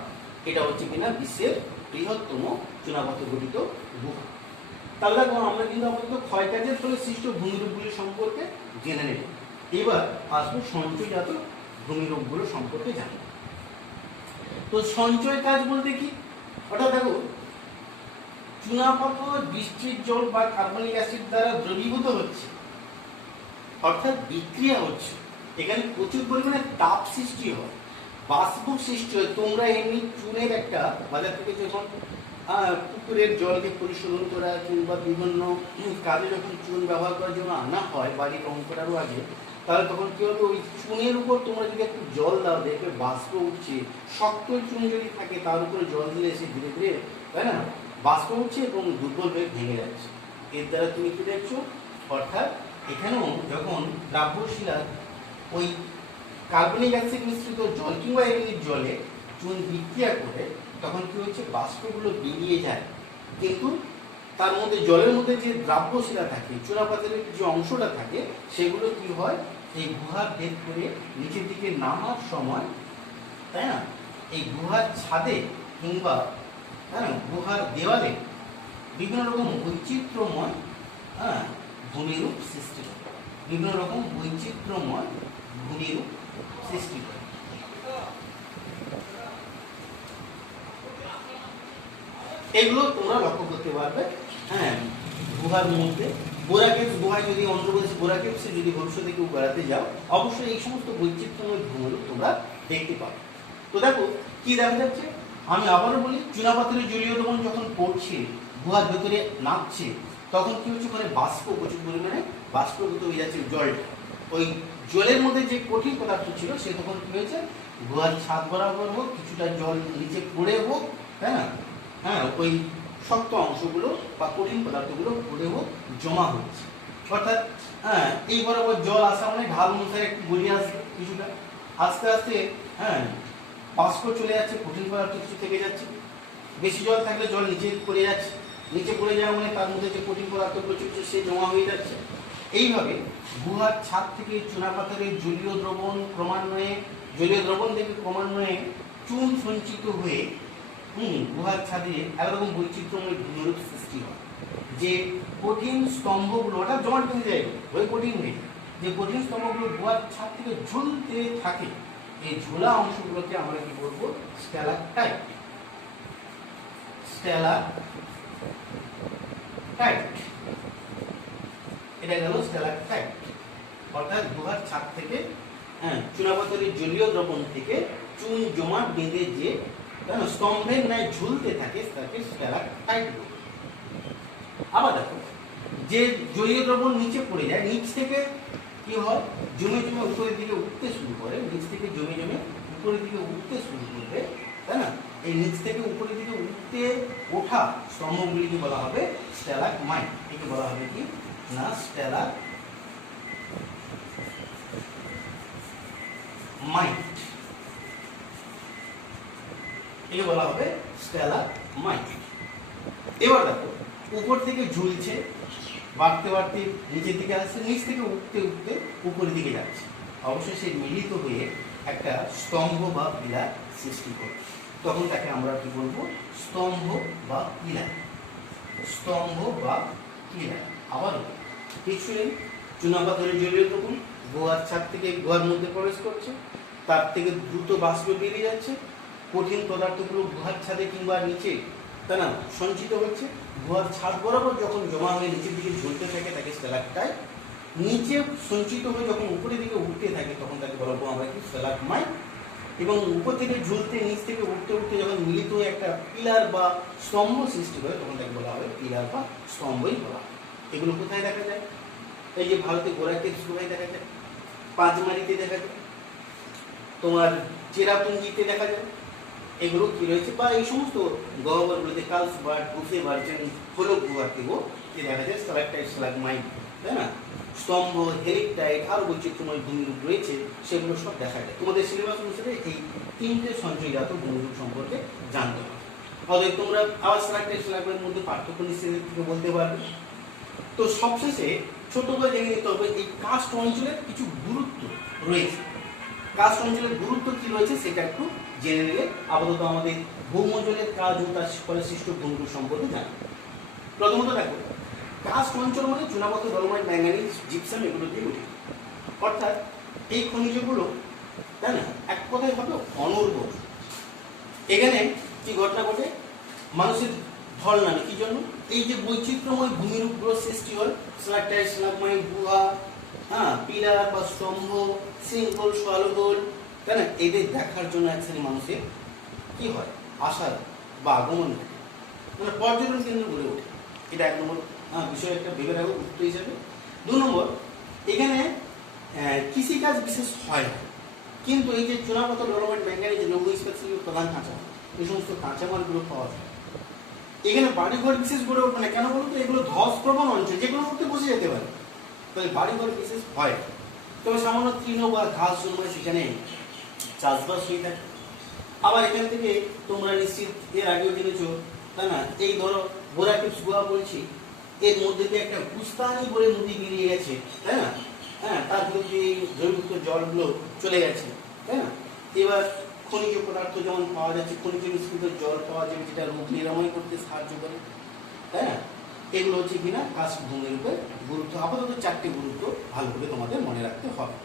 এটা হচ্ছে কিনা বিশ্বের বৃহত্তম চুনাপাথর গঠিত গুহা। তাহলে আমরা কিন্তু আপাতত ক্ষয়কার্যের ফলে সৃষ্ট ভূমিরূপগুলি সম্পর্কে জেনে নেব। এবার আসবো সঞ্চয়জাত ভূমিরূপগুলো সম্পর্কে জানব। তো সঞ্চয় কাজ বলতে কি, অর্থাৎ দেখো চুনাপাথর বৃষ্টির জল বা কার্বনিক অ্যাসিড দ্বারা দ্রবীভূত হচ্ছে, অর্থাৎ বিক্রিয়া হচ্ছে, এখানে প্রচুর পরিমাণে তাপ সৃষ্টি হয়, বাষ্প সৃষ্টি হয়। তোমরা এমনি চুনের একটা বাজার থেকে যখন পুকুরের জলকে পরিশোধন করা কিংবা বিভিন্ন কাজে যখন চুন ব্যবহার করার জন্য আনা হয় বাড়ি রং করারও আগে, তাহলে তখন কি হবে, ওই চুনের উপর তোমরা যদি একটু জল দাও দেখবে বাষ্প উঠছে। শক্ত চুন যদি থাকে তার উপরে জল দিলে এসে ধীরে ধীরে, তাই না, বাষ্প উঠছে এবং দুর্বল হয়ে ভেঙে যাচ্ছে। এর দ্বারা তুমি কি দেখছো, অর্থাৎ এখানেও যখন দ্রাব্যশিলা ওই কার্বনিক অ্যাসিড মিশ্রিত জল কিংবা এমনির জলে চুন বিক্রিয়া করে তখন কি হচ্ছে, বাষ্পগুলো বেরিয়ে যায়, কিন্তু তার মধ্যে জলের মধ্যে যে দ্রাব্যশিলা থাকে, চুনাপাথরের যে অংশটা থাকে, সেগুলো কি হয়, এই গুহার ভেদ করে নিচের দিকে নামার সময়, তাই না, এই গুহার ছাদে কিংবা গুহার দেওয়ালে বিভিন্ন রকম বৈচিত্র্যময় ভূমিরূপ সৃষ্টি করে, বিভিন্ন রকম বৈচিত্র্যময় ভূমিরূপ সৃষ্টি করে। এগুলো তোমরা লক্ষ্য করতে পারবে। হ্যাঁ, গুহার মধ্যে বোরা কেভস গুহায় যদি অন্ধ্রপ্রদেশ বোরা কেভসে যদি ভবিষ্যতে কেউ বেড়াতে যাও, অবশ্যই এই সমস্ত বৈচিত্র্যময় ভূমিরূপ তোমরা দেখতে পাবে। তো দেখো কি দেখা যাচ্ছে, আমি আবারও বলি, চুনাপাথরের জলীয় দ্রবণ যখন পড়ছে, গুহার ভেতরে নামছে, তখন কি হচ্ছে, ওখানে বাষ্প প্রচুর পরিমাণে বাষ্পীভূত হয়ে যাচ্ছে জলটা। ওই জলের মধ্যে যে কঠিন পদার্থ ছিল সে তখন কি হয়েছে, গুহার ছাদ বরাবর হোক, কিছুটা জল নিচে পড়ে হোক, হ্যাঁ, ওই শক্ত অংশগুলো বা কঠিন পদার্থগুলো পড়ে হোক জমা হচ্ছে। অর্থাৎ এই বরাবর জল আসা মানে ঢাল অনুসারে একটু গড়িয়ে আসবে, কিছুটা আস্তে আস্তে বাষ্প চলে যাচ্ছে, কঠিন পদার্থ কিছু থেকে যাচ্ছে। বেশি জল থাকলে জল নিচে পড়ে যাচ্ছে, নিচে পড়ে যাওয়া মানে তার মধ্যে যে কঠিন পদার্থগুলো ছিল সে জমা হয়ে যাচ্ছে। এইভাবে গুহার ছাদ থেকে চুনাপাথরের জলীয় দ্রবণ থেকে ক্রমান্বয়ে চুন সঞ্চিত হয়ে গুহার ছাদে একরকম বৈচিত্র্যময় ভূমিরূপ সৃষ্টি হয়। যে কঠিন স্তম্ভগুলো ওটা জমাট বেঁধে যায় ওই কঠিন হয়ে, যে কঠিন স্তম্ভগুলো গুহার ছাদ থেকে ঝুলতে থাকে, এই ঝোলা অংশগুলোকে আমরা কি বলবো? স্ট্যালাকটাইট। এটা গেল স্ট্যালাকটাইট, অর্থাৎ গুহার ছাদ থেকে চুনাপাথরের জলীয় দ্রবণ থেকে চুন জমাট বেঁধে যে স্তম্ভের ন্যায় ঝুলতে থাকে তাকে স্ট্যালাকটাইট বলে। আবার দেখো, যে জলীয় দ্রবণ নিচে পড়ে যায়, নিচ থেকে কি হয়? জমে জমে উপরের দিকে উঠতে শুরু করে, নিচ থেকে জমে জমে উপরের দিকে উঠতে শুরু করবে, তাই না? এই নিচ থেকে উপরের দিকে উঠতে ওঠা স্তম্ভগুলিকে বলা হবে স্ট্যালাগমাইট। একে বলা হবে কি না স্ট্যালাগমাইট, একে বলা হবে স্ট্যালাগমাইট। এবার দেখো, উপর থেকে ঝুলছে, বাড়তে বাড়তে নিচের দিকে আসছে, নিচ থেকে উঠতে উঠতে উপরের দিকে যাচ্ছে, অবশ্যই সে মিলিত হয়ে একটা স্তম্ভ বা পিলার সৃষ্টি করবে। তখন তাকে আমরা কি বলবো? স্তম্ভ বা পিলার। স্তম্ভ বা পিলার। আবার কিছু নেই, চুনাপাথরের জলীয় দ্রবণ গুহার ছাদ থেকে গুহার মধ্যে প্রবেশ করছে, তার থেকে দ্রুত বাষ্প বেরিয়ে যাচ্ছে, কঠিন পদার্থগুলো গুহার ছাদে কিংবা নিচে তাই না সঞ্চিত হচ্ছে, গুহার ছাদ বরাবর যখন জমা হয়ে নিচের দিকে ঝুলতে থাকে তাকে স্ট্যালাকটাইট, নিচে সঞ্চিত হয়ে যখন উপরের দিকে উঠতে থাকে তখন তাকে বলবো আমরা কি স্ট্যালাগমাইট, এবং উপর থেকে ঝুলতে নিচ থেকে উঠতে উঠতে যখন মিলিত হয়ে একটা পিলার বা স্তম্ভ সৃষ্টি হয় তখন তাকে বলা হবে পিলার বা স্তম্ভই বলা হয়। এগুলো কোথায় দেখা যায়? এই যে ভারতে গোড়াকে কোথায় দেখা যায়? পাঁচমারিতে দেখা যায়, তোমার চেরাপুঞ্জিতে দেখা যায়। এগুলো কি রয়েছে? বা এই সমস্ত গহ্বরগুলোতে কার্লসবার্গ, বুসেবার্জেন, ফলক গুহাতেও দেখা যায় স্ট্যালাকটাইট, স্ট্যালাগমাইট, তাই না? স্তম্ভ, হেলিকটাইট, আরো বৈচিত্র্যময় ভূমিরূপ রয়েছে, সেগুলো সব দেখা যায়। তোমাদের সিলেবাস অনুসারে এই তিনটে সঞ্চয়জাত ভূমিরূপ সম্পর্কে জানতে হবে। অতএব তোমরা আবার স্ট্যালাকটাইট, স্ট্যালাগমাইটের মধ্যে পার্থক্য নিশ্চিত থেকে বলতে পারবে। তো সবশেষে ছোট করে জেনে নিতে হবে এই কার্স্ট অঞ্চলের কিছু গুরুত্ব রয়েছে। কার্স্ট অঞ্চলের গুরুত্ব কি রয়েছে সেটা একটু জেনে নিলে আপাতত আমাদের ভৌমজলের কাজ ও তার ফলে সৃষ্ট ভূমিরূপ সম্পর্কে জানবে। প্রথমত দেখো, কার্স্ট অঞ্চল মানে চুনাপাথর, ডলোমাইট, ম্যাঙ্গানিজ, জিপসাম এগুলো দিয়ে গঠিত। অর্থাৎ এই খনিজগুলো তাই না এক কথায় হবে অনুর্বর। এখানে কি ঘটনা ঘটে? মানুষের ঢল নামে কি জন্য? এই যে বৈচিত্র্যময় ভূমিরূপগুলো সৃষ্টি হয়, স্ট্যালাকটাইট, স্ট্যালাগমাইট, গুহা, পিলার বা স্তম্ভ, সিঙ্কহোল, সোয়ালোহোল, তাই না? এদের দেখার জন্য এক শ্রেণী মানুষের কি হয়? আসার বা আগমন থাকে, মানে পর্যটন কেন্দ্র গড়ে ওঠে। এটা এক নম্বর বিষয়, একটা ভেবে রাখো উত্তর হিসাবে। 2 নম্বর, এখানে কৃষিকাজ বিশেষ হয় না, কিন্তু এই যে চুনাপাথর, ডলোমাইট, ম্যাঙ্গানিজ, লৌহ ইস্পাত শিল্পের প্রধান কাঁচামাল, এই সমস্ত কাঁচামালগুলো পাওয়া যায়। এখানে বাড়িঘর বিশেষ গড়ে ওঠে না, কেন বলতো? এগুলো ধসপ্রবণ অঞ্চল, যেগুলো মধ্যে বসে যেতে পারে, তাহলে বাড়িঘর বিশেষ হয়। তবে সামান্য তৃণ বা ঘাস জন্মায়, সেখানে চাষবাস হয়ে থাকে। আবার এখান থেকে তোমরা নিশ্চিত এর আগেও জেনেছ, তাই না? এই ধরো বোরাকিপস গুহা বলছি, এর মধ্যে দিয়ে একটা গুস্তানি বলে নদী বেরিয়ে গেছে, তাই না? তার মধ্যে এই জৈবিক জলগুলো চলে গেছে, তাই না? এবার খনিজ পদার্থ যেমন পাওয়া যাচ্ছে, খনিজ মিশ্রিত জল পাওয়া যাবে যেটা রোগ নিরাময় করতে সাহায্য করে, তাই না? এগুলো হচ্ছে কিনা কার্স্ট ভূমিরূপের গুরুত্ব। আপাতত 4টে গুরুত্ব ভালো করে তোমাদের মনে রাখতে হবে।